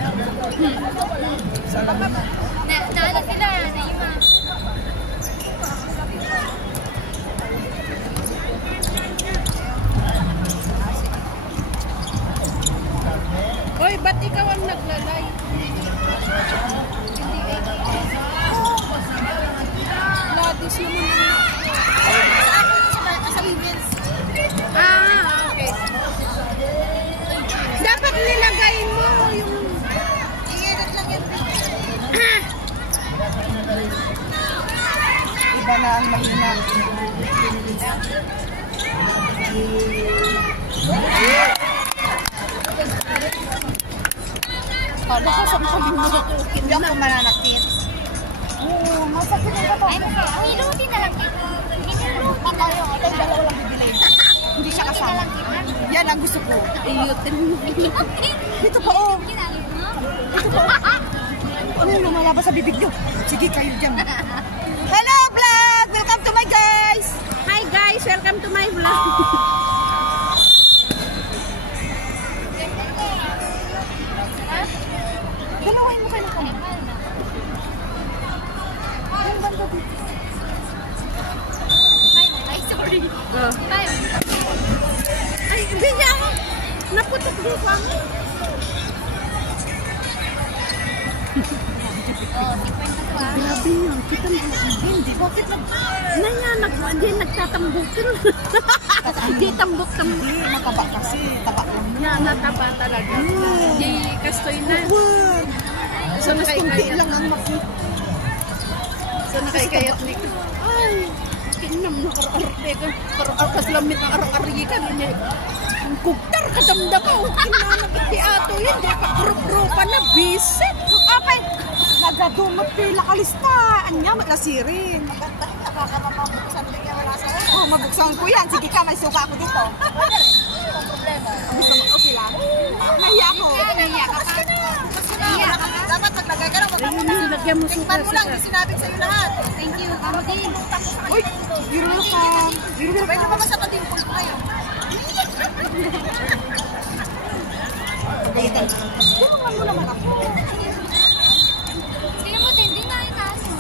Naano sila, naima. Uy, Hoy, ba't ikaw ang naglalay? Gladys naman. Sa women's. Okay. Dapat nilagay mo yung... I-edit lang yan. Iba na ang mahina. Baka sa mga hindi ako mananakit. Oo, masakit ang katawan. Hilutin na lang dito. Hilutin na lang. Ito, dalawa lang bibilin. Hindi siya kasama. Yan ang gusto ko. Iyutin mo. Dito pa, oh. Dito pa, oh. Ano yung lumalabas sa bibig nyo? Sige, kayo dyan. Hello, vlog! Welcome to my guys! Hi guys, welcome to my vlog. Dalawain mo kayo kami. Yung banda dito. Ay, sorry. Ay, hindi niya ako. Naputok din ko ako. Grabe yun. Kita mo. Hindi, bakit nag... Hindi nagtatambukil. Hindi tambuk-tambuk. Hindi, mataba kasi. Taba lang. Nataba talaga. Hindi kastoy na. Wag! So Kunti nakaikayat. lang ang makita. So nakaikayat ni ko. Ay, kinam na kar-arte ka. Kar-arkas lamit ang ar-aryi ka. Ang kuktar ka damda ka. Kinanag iti ato yun. Di ka grup-grupa na bisit. Okay. Nagadumot pila kalista. Anya, maglasirin. Maganda. Nakakapapabuksan din yan. Wala sa oras. Oh, mabuksan ko yan. Sige ka, may suka ako dito. Walang problema. Gusto mo, okay lang. Nahiya ako. Nahiya ka pa. Nahiya ka. Dapat maglagay ka lang. Ayun, nilagyan mo Tikman mo lang. Hindi sinabi sa'yo lahat. Thank you. Ako din. Uy, you're welcome. Pwede mo ba sa padimpul ko ngayon? Tulungan mo naman ako. Sige mo din. Di na yung kaso.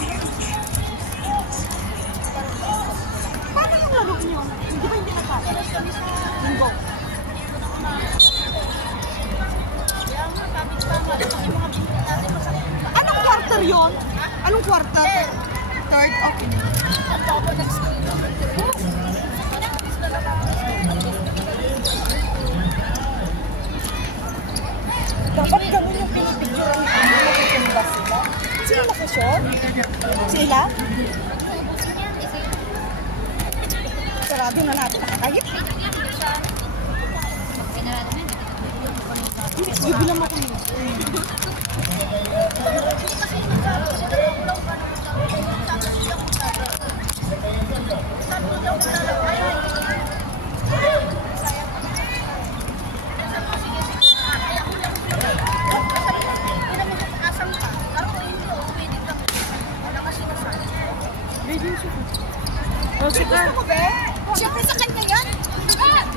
Paano yung laro niyo? Hindi ba hindi nagkakala? Linggo. Anong quarter yon? Anong quarter? Third? Okay. Dapat ganun yung pinipicture ni Ano. Nakikimba sila. Sila nakasyon? Sila? Sarado na natin. Nakakayip. Sige, bilang mo kami. O, sige. Siyempre sa kanya yan.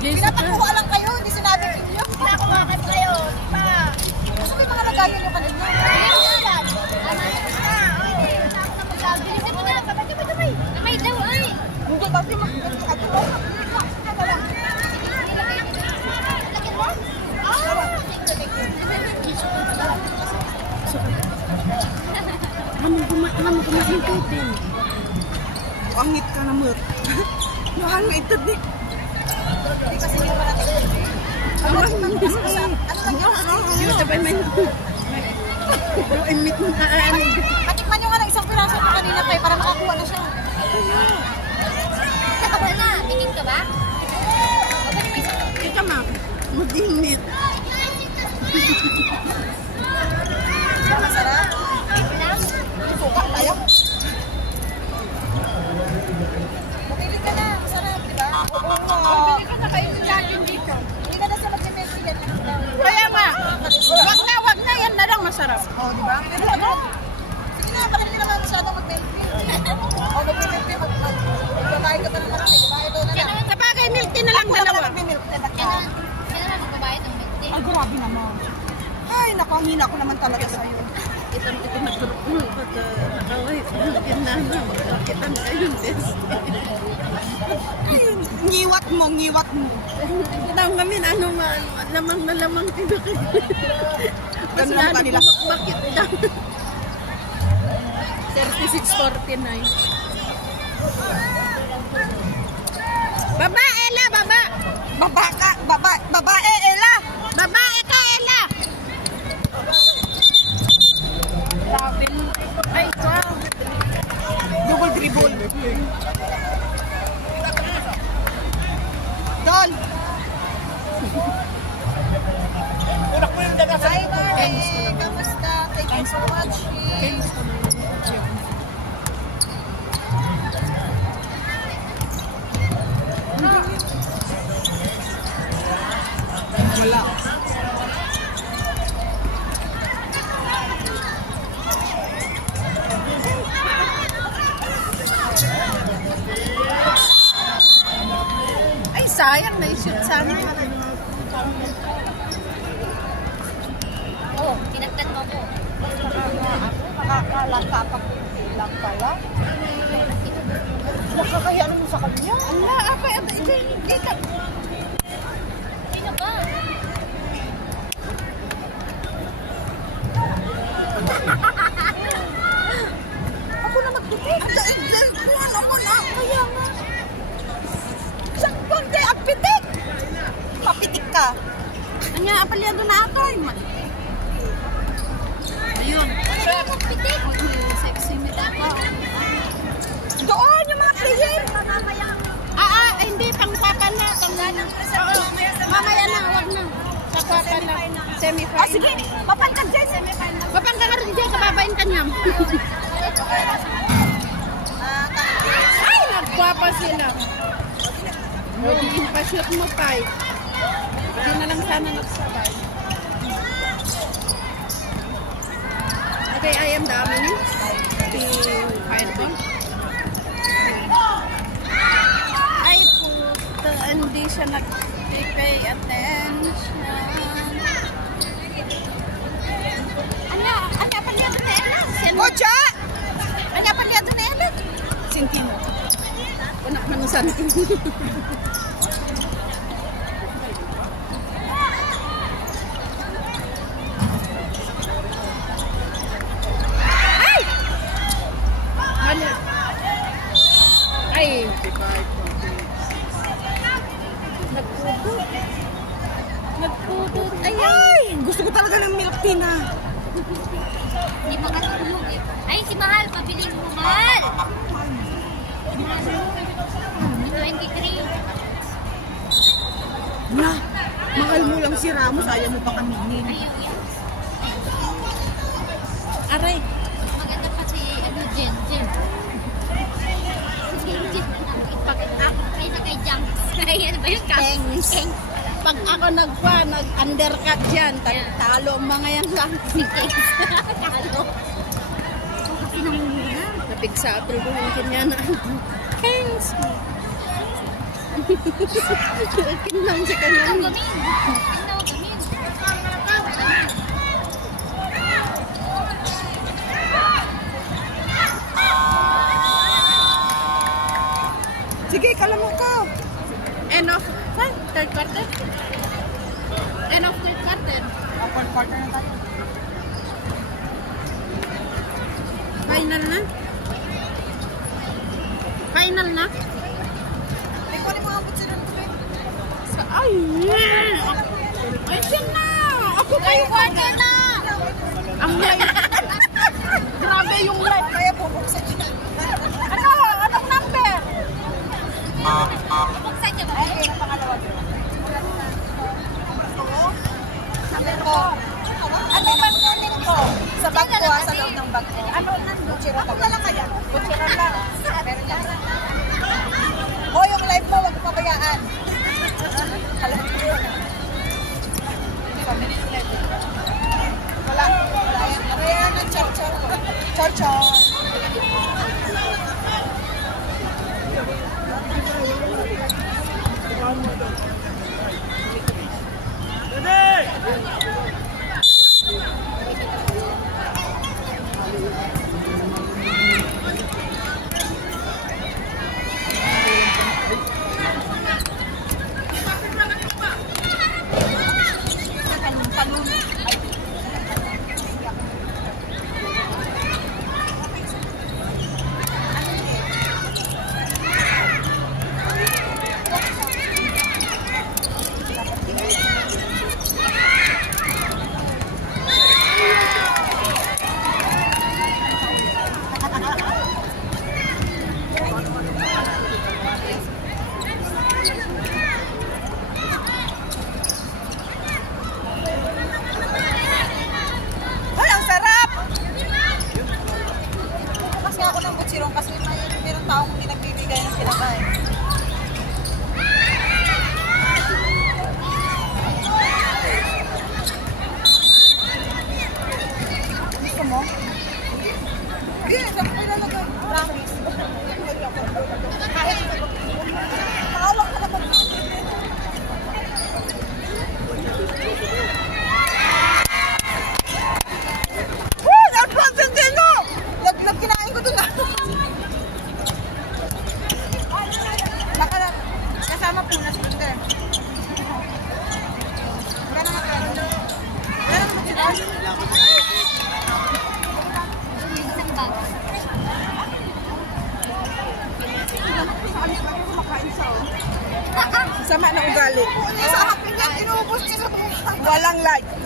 Yes, Pinapakuha lang kayo. Hindi sinabi ninyo. Pinakuha kayo. Di ba? Gusto ko yung mga nagayon nyo kanina. Bilisan mo na. Kamay. Kamay daw. Ay. Hindi kasi mag-ito. Ano kumain din. Angit ka na mo. Nakangit ito din. Hindi kasi hindi pa natin. Ano Hindi sabay may imit mo na Patikman nyo nga ng isang piraso ko kanina tayo para makakuha na siya. Tama na. Tingin ka ba? Ika ma, mag-init. Masarap. Suka tayo. Bumili ka na. Masarap, di ba? Bili ka na kayo laging dito. Hindi ka na sa mag-pepsi yan. Kaya nga, wag na, yan na lang masarap. Oh, di ba? Pero ano? Sige na, bakit hindi naman masyadong mag-pepsi? Oh, mag-pepsi. Magbabayad ka pa naman kasi. Babayad daw na lang. Sa bagay, milk tea na lang dalawa. Mag-milk na lang. Kaya na magbabayad ng milk tea. Ay, grabe naman. Ay, naku, ang hina ko naman talaga sa'yo. Kita nagturok pagka nakaway. Kinana, magkakitan kayo, best. Ngiwat mo. Tinawag kami na ano man, lamang na lamang kayo. Mas Ganun lang lalo kanila. bumakbakit lang. 36.49. Baba, Ella, baba! Babae, Ella! Babae ka, Ella! Ay, wow! Double dribble. Dol! Tulak mo yung daga sa Bye, bye! Kamusta? Thank you for watching. Wala. Ay, sayang na i-shoot sana. Oh, tinagtad mo ko. Nakakalapapakilang pala. Nakakaya naman sa kanya. Ala, apa ito? Ito. Sino ba? Ako na magpitik. Ano mo na? Kaya nga. Saan konti ang pitik? Papitik ka. Anya, apaliado na ako. Ayun. Pitik. Sexy nito ako. Doon yung mga player. Hindi, pang-papa na. Mamaya na, wag na. Pang-papa na. Semi-final. Sige, mapantag dyan. Semifinal. Papang ka rin dyan, kababain ka niya. Ay, nagpapa sila. Hindi pa-shoot mo, Pai. Hindi na lang sana nagsabay. Okay, I am dami niyo. Fireball. Ay, puto. Hindi siya nag-pay attention. Ano paliado na Ella? Ocha! Ano paliado na Ella? Sintino. Anak manusan. Ay! Ano? Ay! Nagpudot. Ay, gusto ko talaga ng milk tea na. Hindi pa katulog eh. Ay, si Mahal, pabiling mo, Mahal! 23. Na, mahal mo lang si Ramos, ayaw mo pang aminin. Ayun yan. Aray! Maganda pa si Jen. Si Jen. Pag ako kay Junks. Ayan ba yung Thanks. Pag ako nag-undercut dyan, talo ang mga yan lang. Talo. Kasi namumuna. Napigsa at rubuhin niya na. Thanks! Kinang si kanya. Gamin. Sige, kala mo ko. End of third quarter? End of third quarter. Upper quarter na tayo. Final na? Final na? Ay, kunin mo ang putsin ng tubig. Ay! Ay, siya na! Ako kayo quarter na! Ang live! Grabe yung live! Kaya bubuksan niya. Anong number? Buksan niyo ba? Ay, ang pangalawa. Number ko. Ano ba kunin ko? Sa bag ko, sa loob ng bag ko. Ano nandun? Ako na lang kaya. Kutsiran lang. Meron niya. O, yung live mo, huwag pabayaan. Alam ko yun. Wala. Ano yan ang char-char? Char-char.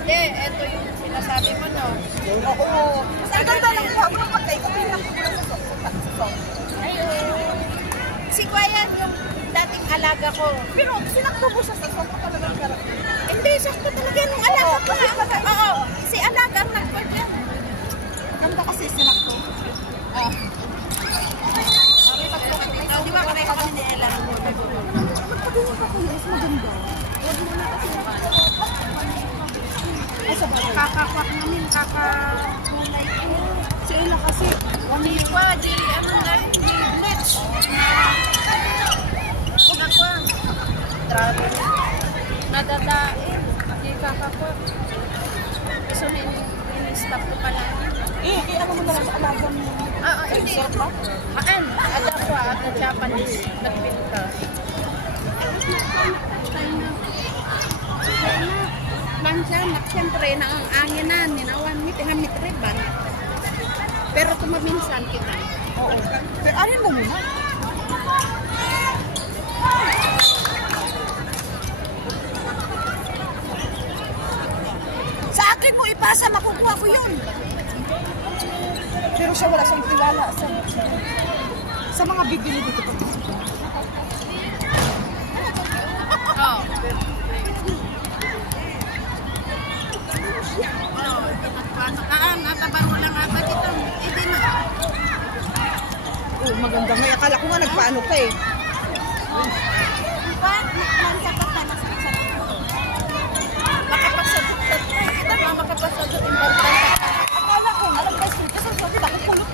Hindi, ito yung sinasabi mo, no? Oo. Mas ang ganda ng mukha mo pag kayo kapilang ko sa sok. Si Kuya yung dating alaga ko. Pero sinakto mo siya sa sok talagang karakter. Hindi, sakto talaga nung alaga ko. Oo, si alaga ang nagpagya. Ganda kasi sinakto. Ah. Di ba pareho kami ni Ella? Magpagawin ka ko, mas maganda. Kakakwak namin, kakakulay ko. Si Ella kasi, Di ba, di ano na, di bleach. Kakakwak. Grabe. Nadadain. Di kakakwak. Gusto na in-stop ko pala. kaya mo na lang sa alaga mo. Hindi. Alam ko at Japanese nagbinta. Lansya, siyempre, na ang anginan, ninawan, hamit riban. Pero tumaminsan kita. Oo. Pero alin mo muna? Sa akin mo ipasa, makukuha ko yun. Pero siya wala siyang tiwala sa mga bibili dito. Oo. Natabaro lang ata kita. Hindi na. Oh, maganda nga. Akala ko nga nagpaano ka eh. Makapasagot ka. Tama, makapasagot. Akala ko nga nagpasagot kasi sabi ako pulot.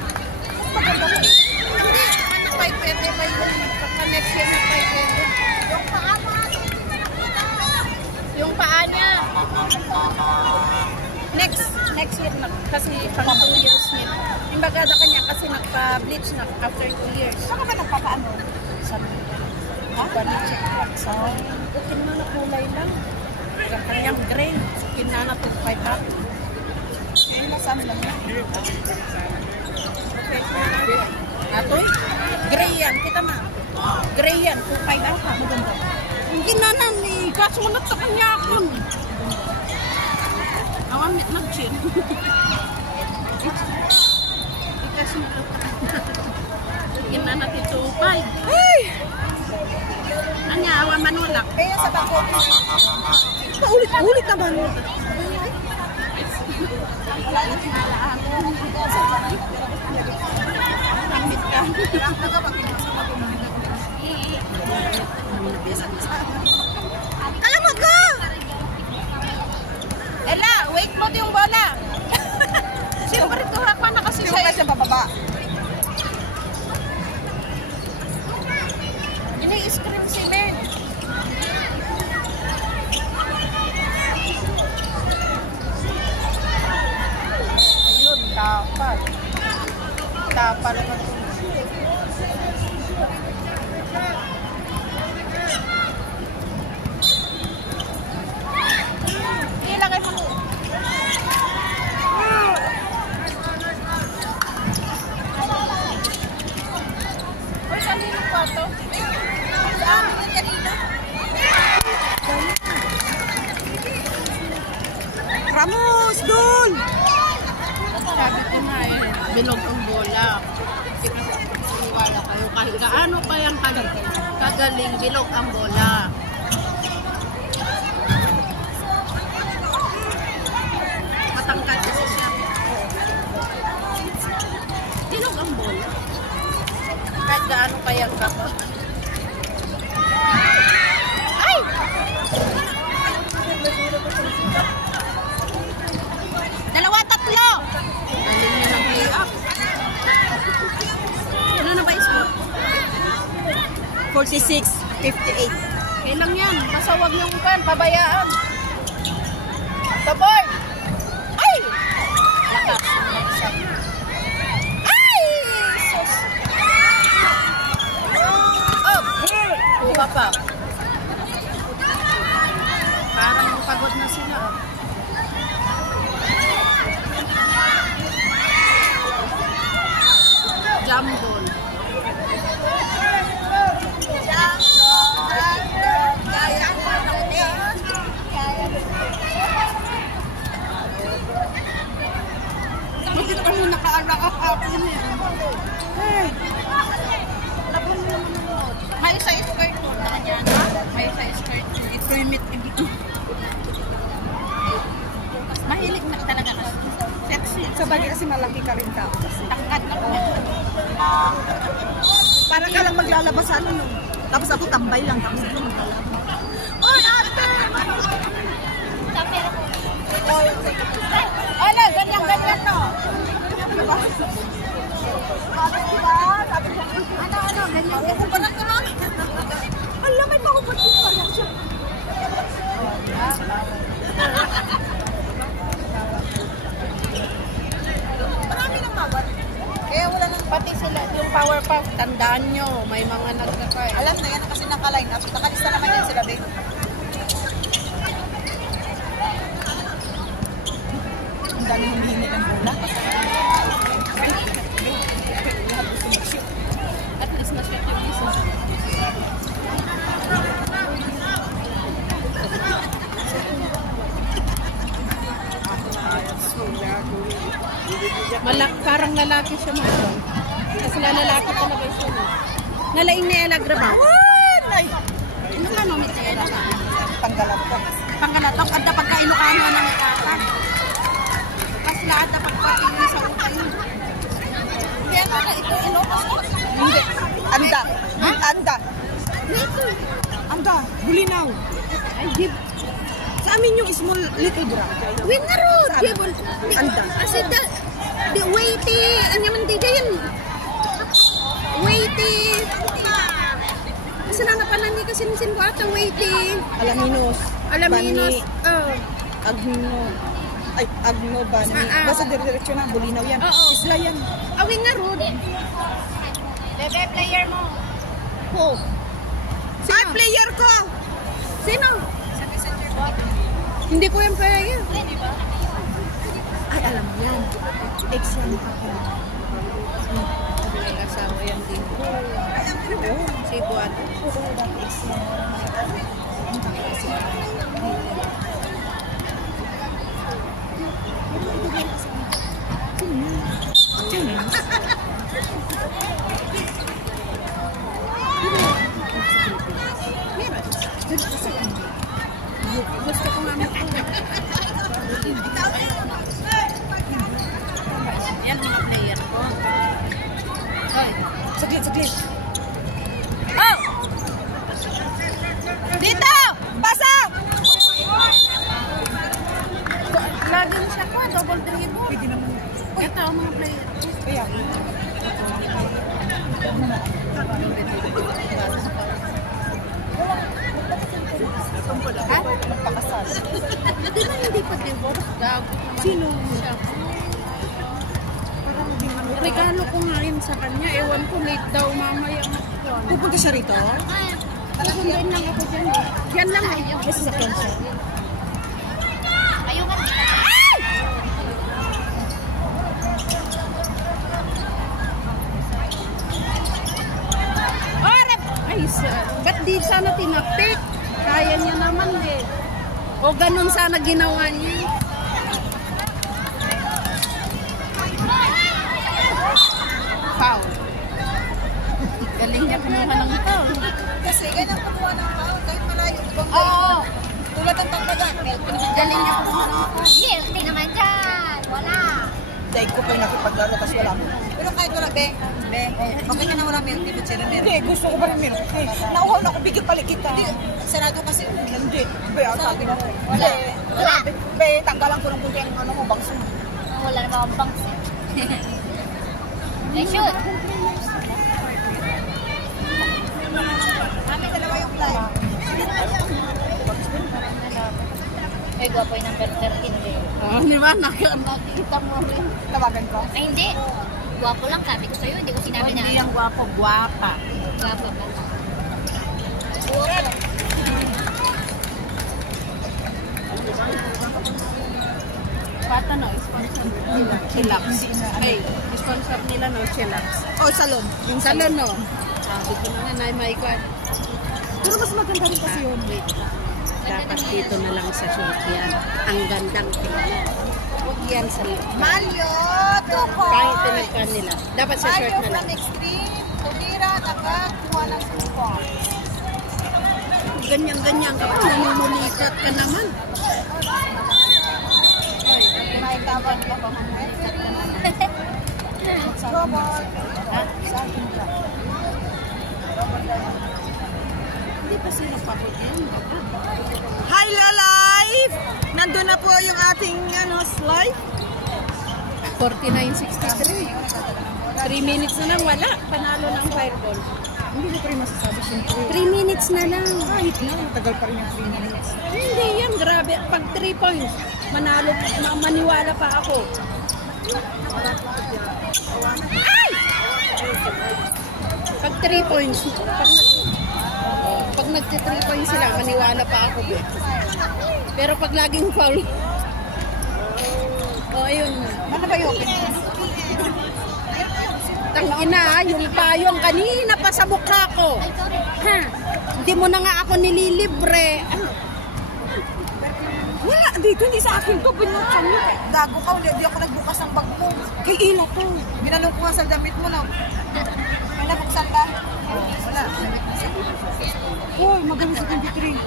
Maganda nga. Hindi. Ano pa pwede ba yung connection na pwede? Yung paa niya. Next year na. Kasi pang 2 years niya. Yung bagada kanya kasi nagpa-bleach na after 2 years. Saan ka ba nagpapaano? Sa bleach check. So, okay na na kulay lang. Yung kanyang gray. Kinana to 5 up. Eh, nasaan lang yan? Okay. Atoy? Gray yan. Kita na. Gray yan. 2.5 up. Maganda. Hindi na ni. Kasulat sa kanya ako. Awamit mag-chin. Gina natin 2.5. Ay! Anya, awa manulak. Kaya sa bako. Paulit-ulit naman. Wala na sinalaan. Damit ka. Alam ko! Ella, wait mo yung bola. Siyempre, tuhak pa na kasi Sino ka siya. siya bababa? Ini-scream si Men. Ayun, dapat. Dapat naman. Ilagay mo. Uy, saan din ang kwarto? Saan? Ramos, doon! Sabi ko nga bilog ang bola. Siniwala kayo kahit gaano pa yung kagaling bilog ang bola. Matangkad kasi siya. Bilog ang bola. Kahit gaano pa yung gato. Ay! Dalawa, tatlo! Galing niya ng play-up. Ano na ba yung score? 46-58. Kailang yan. Basta huwag niyong pabayaan. Taboy! Ay! Lakas. Ay! Sus. Oh! Kuha pa. Parang pagod na sila. Jam ball. nakaarang-arang niya. Hey! May sa skirt mo na yan. May sa skirt. I-permit. Mahilig na talaga ka. Sexy. Sa bagay kasi malaki ka rin tao. Tangkad na ko. Parang ka lang maglalabas ano. Tapos ako tambay lang. Tapos ako maglalabas. Oy, ate! Ala, ganyan no. Ano, ganyan. Ako pa lang naman. Alam, may makupatin pa lang siya. Marami nang mawat. Kaya wala nang pati sila. Yung power puff, tandaan nyo. May mga nagkakay. Alam na yan kasi naka-line up. Nakalista naman yan sila, babe. Ang dami humihingi ng bola. At least na-sweat yung isa. Parang lalaki siya mo. Kasi lalaki talaga siya. Nalaing na elagra ba? Ay! Ano nga no, may elagra? Panggalatok. Pangalatok, at dapat ka Ilocano na ng ikakan. Mas lahat dapat patingin sa utay. Hindi ako na ito Ilocano. Hindi. Anda. Anda. Anda. Bulinaw. Ay, give. Sa amin yung small little bra. Win na road. Saan? Give. Anda. Kasi di waity. Ano man di din. Waity. Kasi nangapanan ni kasi nisin ko ata waity. Alaminos. Alaminos. Bani. Oh. Agno. Ay, Agno, Bani. Basta dire-diretso na. Bulinaw yan. Oo. Isla yan. Win na road. Bebe, player mo. Ko. Sino? Ay, player ko! Sino? Hindi ko yung player. Ay, alam mo yan. Ex yan ako. May asawa yan din. Si Buwan. Oo, dati ex yan. Gusto ko nga yan mga player ko. Saglit, saglit. Oh! Dito! Pasok! Lagi na siya ko, double dribble. Pwede naman. Ito ang mga player. Kaya. Ha? Magpakasal. Di ba hindi pa divorce? Gago naman. Sino? Siya. Regalo ko nga yun sa kanya. Ewan ko, late daw mamaya. Pupunta siya rito? Pupuntahin lang ako dyan eh. Yan lang eh. Yes, second siya. Ayaw ka dito. Ay, ba't di sana tinapik? Kaya niya naman eh. O ganun sana ginawa niya. Foul. Galing niya kumuha ng foul. Kasi ganyan kumuha ng foul kahit malayo. Oo. Tulad ng tangkagan. Galing niya kumuha ng foul. Guilty naman dyan. Wala. Dahil ko pa yung nakipaglaro tapos wala mo. Pero kahit wala, Beng. Beng, okay ka na wala milk. Hindi ko siya na milk. Hindi, gusto ko pa rin milk. Nauhaw na ako, bigyan pala kita. Hindi, sarado kasi. Hindi. Be, sabi mo. Wala. Wala. Be, tanggalan ko ng kunti ang ano mo, bangso mo. Wala na akong bangs. Ay, shoot. Kami dalawa yung fly. Ay, gwapo yung number 13. Oh, di ba? Nakita mo rin. Tawagan ko. Ay, hindi. Gwapo lang sabi ko sa'yo. Hindi ko sinabi na Hindi yung gwapo, gwapa. gwapo ba? Pata no, sponsor nila. Chillax. Hey, sponsor nila no, Chillax. Oh, salon. Yung salon no. Sabi ko na nga, may card. Pero mas maganda rin kasi yun. Wait lang. Dapat dito na lang sa shoot yan. Ang gandang tingnan. Huwag yan sa loob. Malyot! Kahit tinagkan nila. Dapat sa short na lang. Extreme, tumira, nakakuha ng suko. Ganyan-ganyan ka pa. Namumulikat ka naman. May tawag ka ba mga Robot. Hindi pa sila pagod yan. Hi, Lalife! Nandun na po yung ating slide. 49.63. 3 minutes na lang, wala. Panalo ng fireball. Hindi na pa rin masasabi siyempre. 3 minutes na lang. Kahit na, matagal pa rin yung 3 minutes. Hindi yan, grabe. Pag 3 points, manalo, maniwala pa ako. Ay! Pag 3 points, pag nag-3 points sila, maniwala pa ako. Pero pag laging foul, ayun. Ano ba yun? Tangina, yung payong kanina pa sa mukha ko. Ha? Hindi mo na nga ako nililibre. Wala, dito hindi sa akin to. Binuksan mo. Gago ka, hindi ako nagbukas ng bag mo. Kay ina ko. Binalong ko nga sa damit mo na. May nabuksan ba? Wala. Uy, magaling sa 23.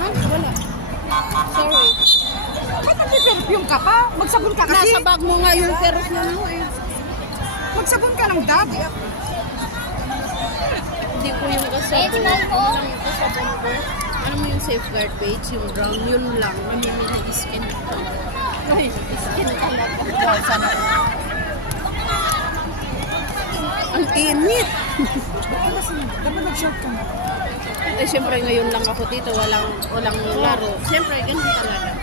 Ha? Wala. Sorry. Ba't nag-perfume ka pa? Magsabon ka kasi. Nasa bag mo nga yung perfume mo eh. Magsabon ka ng dab. Hindi ko yung kasabon. Yung kasabon ko. Ano mo yung safeguard page? Yung brown, yun lang. Namimili skin ko. Ay, skin ko lang. Sana. Ang init. Dapat nag-short ka na. Eh, syempre ngayon lang ako dito. Walang laro. Syempre, ganun talaga.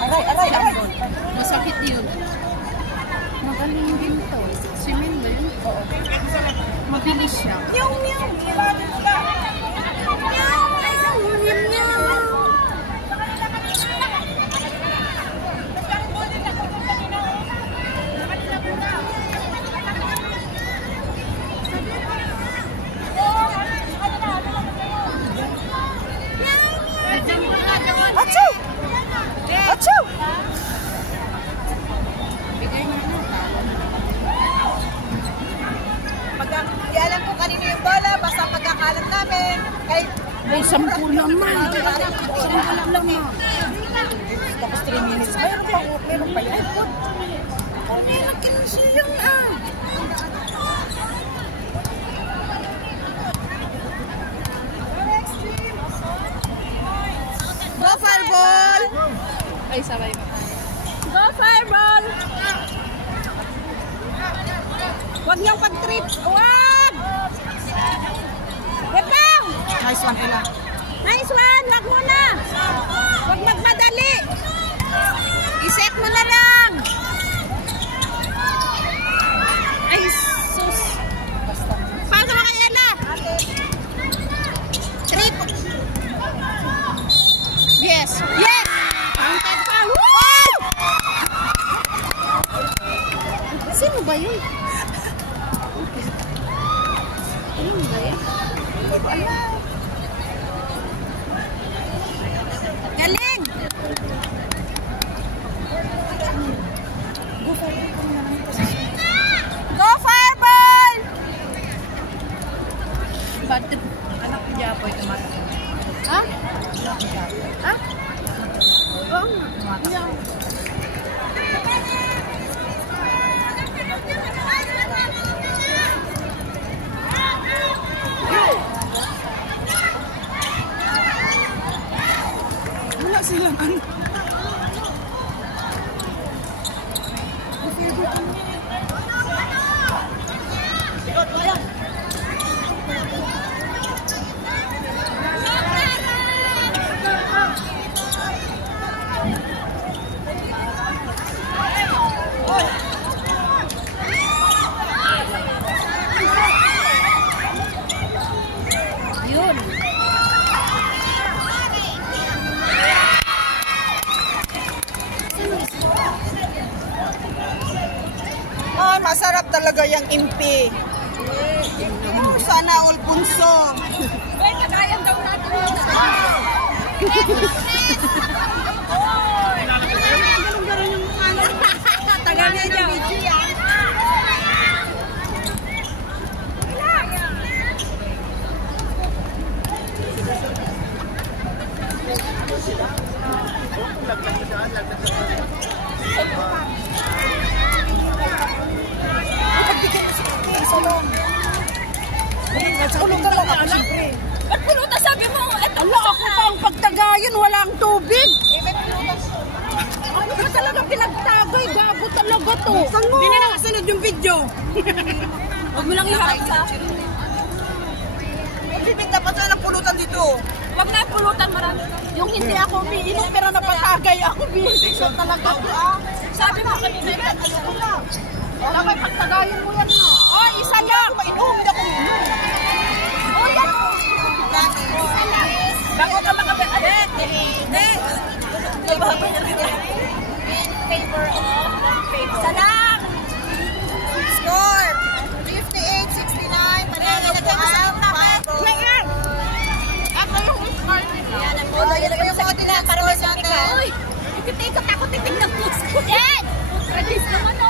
Aray. Masakit yun. Magaling din to. Si Min ba yun? Oo. Mabilis siya. Meow, meow. Achoo! Achoo! Bigay na mo. Di alam ko kanino yung bola, basta pagkakalat namin. Kay May 10 lang na. 10 lang na. tapos 3 minutes. Meron pa yan. Oh, meron kinusiyang Go Fireball! Ay, sabay. Go Fireball! Huwag niyong pag-trip. Huwag! Epang! Nice one, Ella. Nice one! Huwag muna! Huwag magmadali! I-set mo na lang! Ay, sus! Paano ka kay Ella? Trip! Yes! Yes! Counted pa! Woo! Sino ba yun? Sino ba yun? Galing! Go Fireball! Bad trip. Anak ko dyan po ito mata. Ha? Ha? Oo nga. Wala silang ano. Yun. masarap talaga yung impi. Sana all punso. Wait, kagayan daw natin. Tagal na niya. Pulutan lang ako, siyempre. Ba't pulutan sabi mo? Eto, Ala, ako pa ang pagtagayan, walang tubig. Ano ba talaga pinagtagay? Gabo talaga to. Hindi na nakasunod yung video. Huwag mo lang iharap sa akin. Bibig dapat na pulutan dito. Huwag na pulutan, marami. Yung hindi ako umiinom, pero napatagay ako. Bilis na talaga to. Sabi mo kanina, ayoko na. Dapat pagtagayan mo yan, no? Ay, isa lang. Mainom na ko. Oh, yan o. Isa lang. Bago ka makabalik. Next. In favor of Isa lang. Score. 58-69. Pareho na po ang 5. Ako yung score. Yan ang Wala, yan ang yung konti na. Para sa natin. Uy, titikot ako titignan ko. Yan! Radis naman o.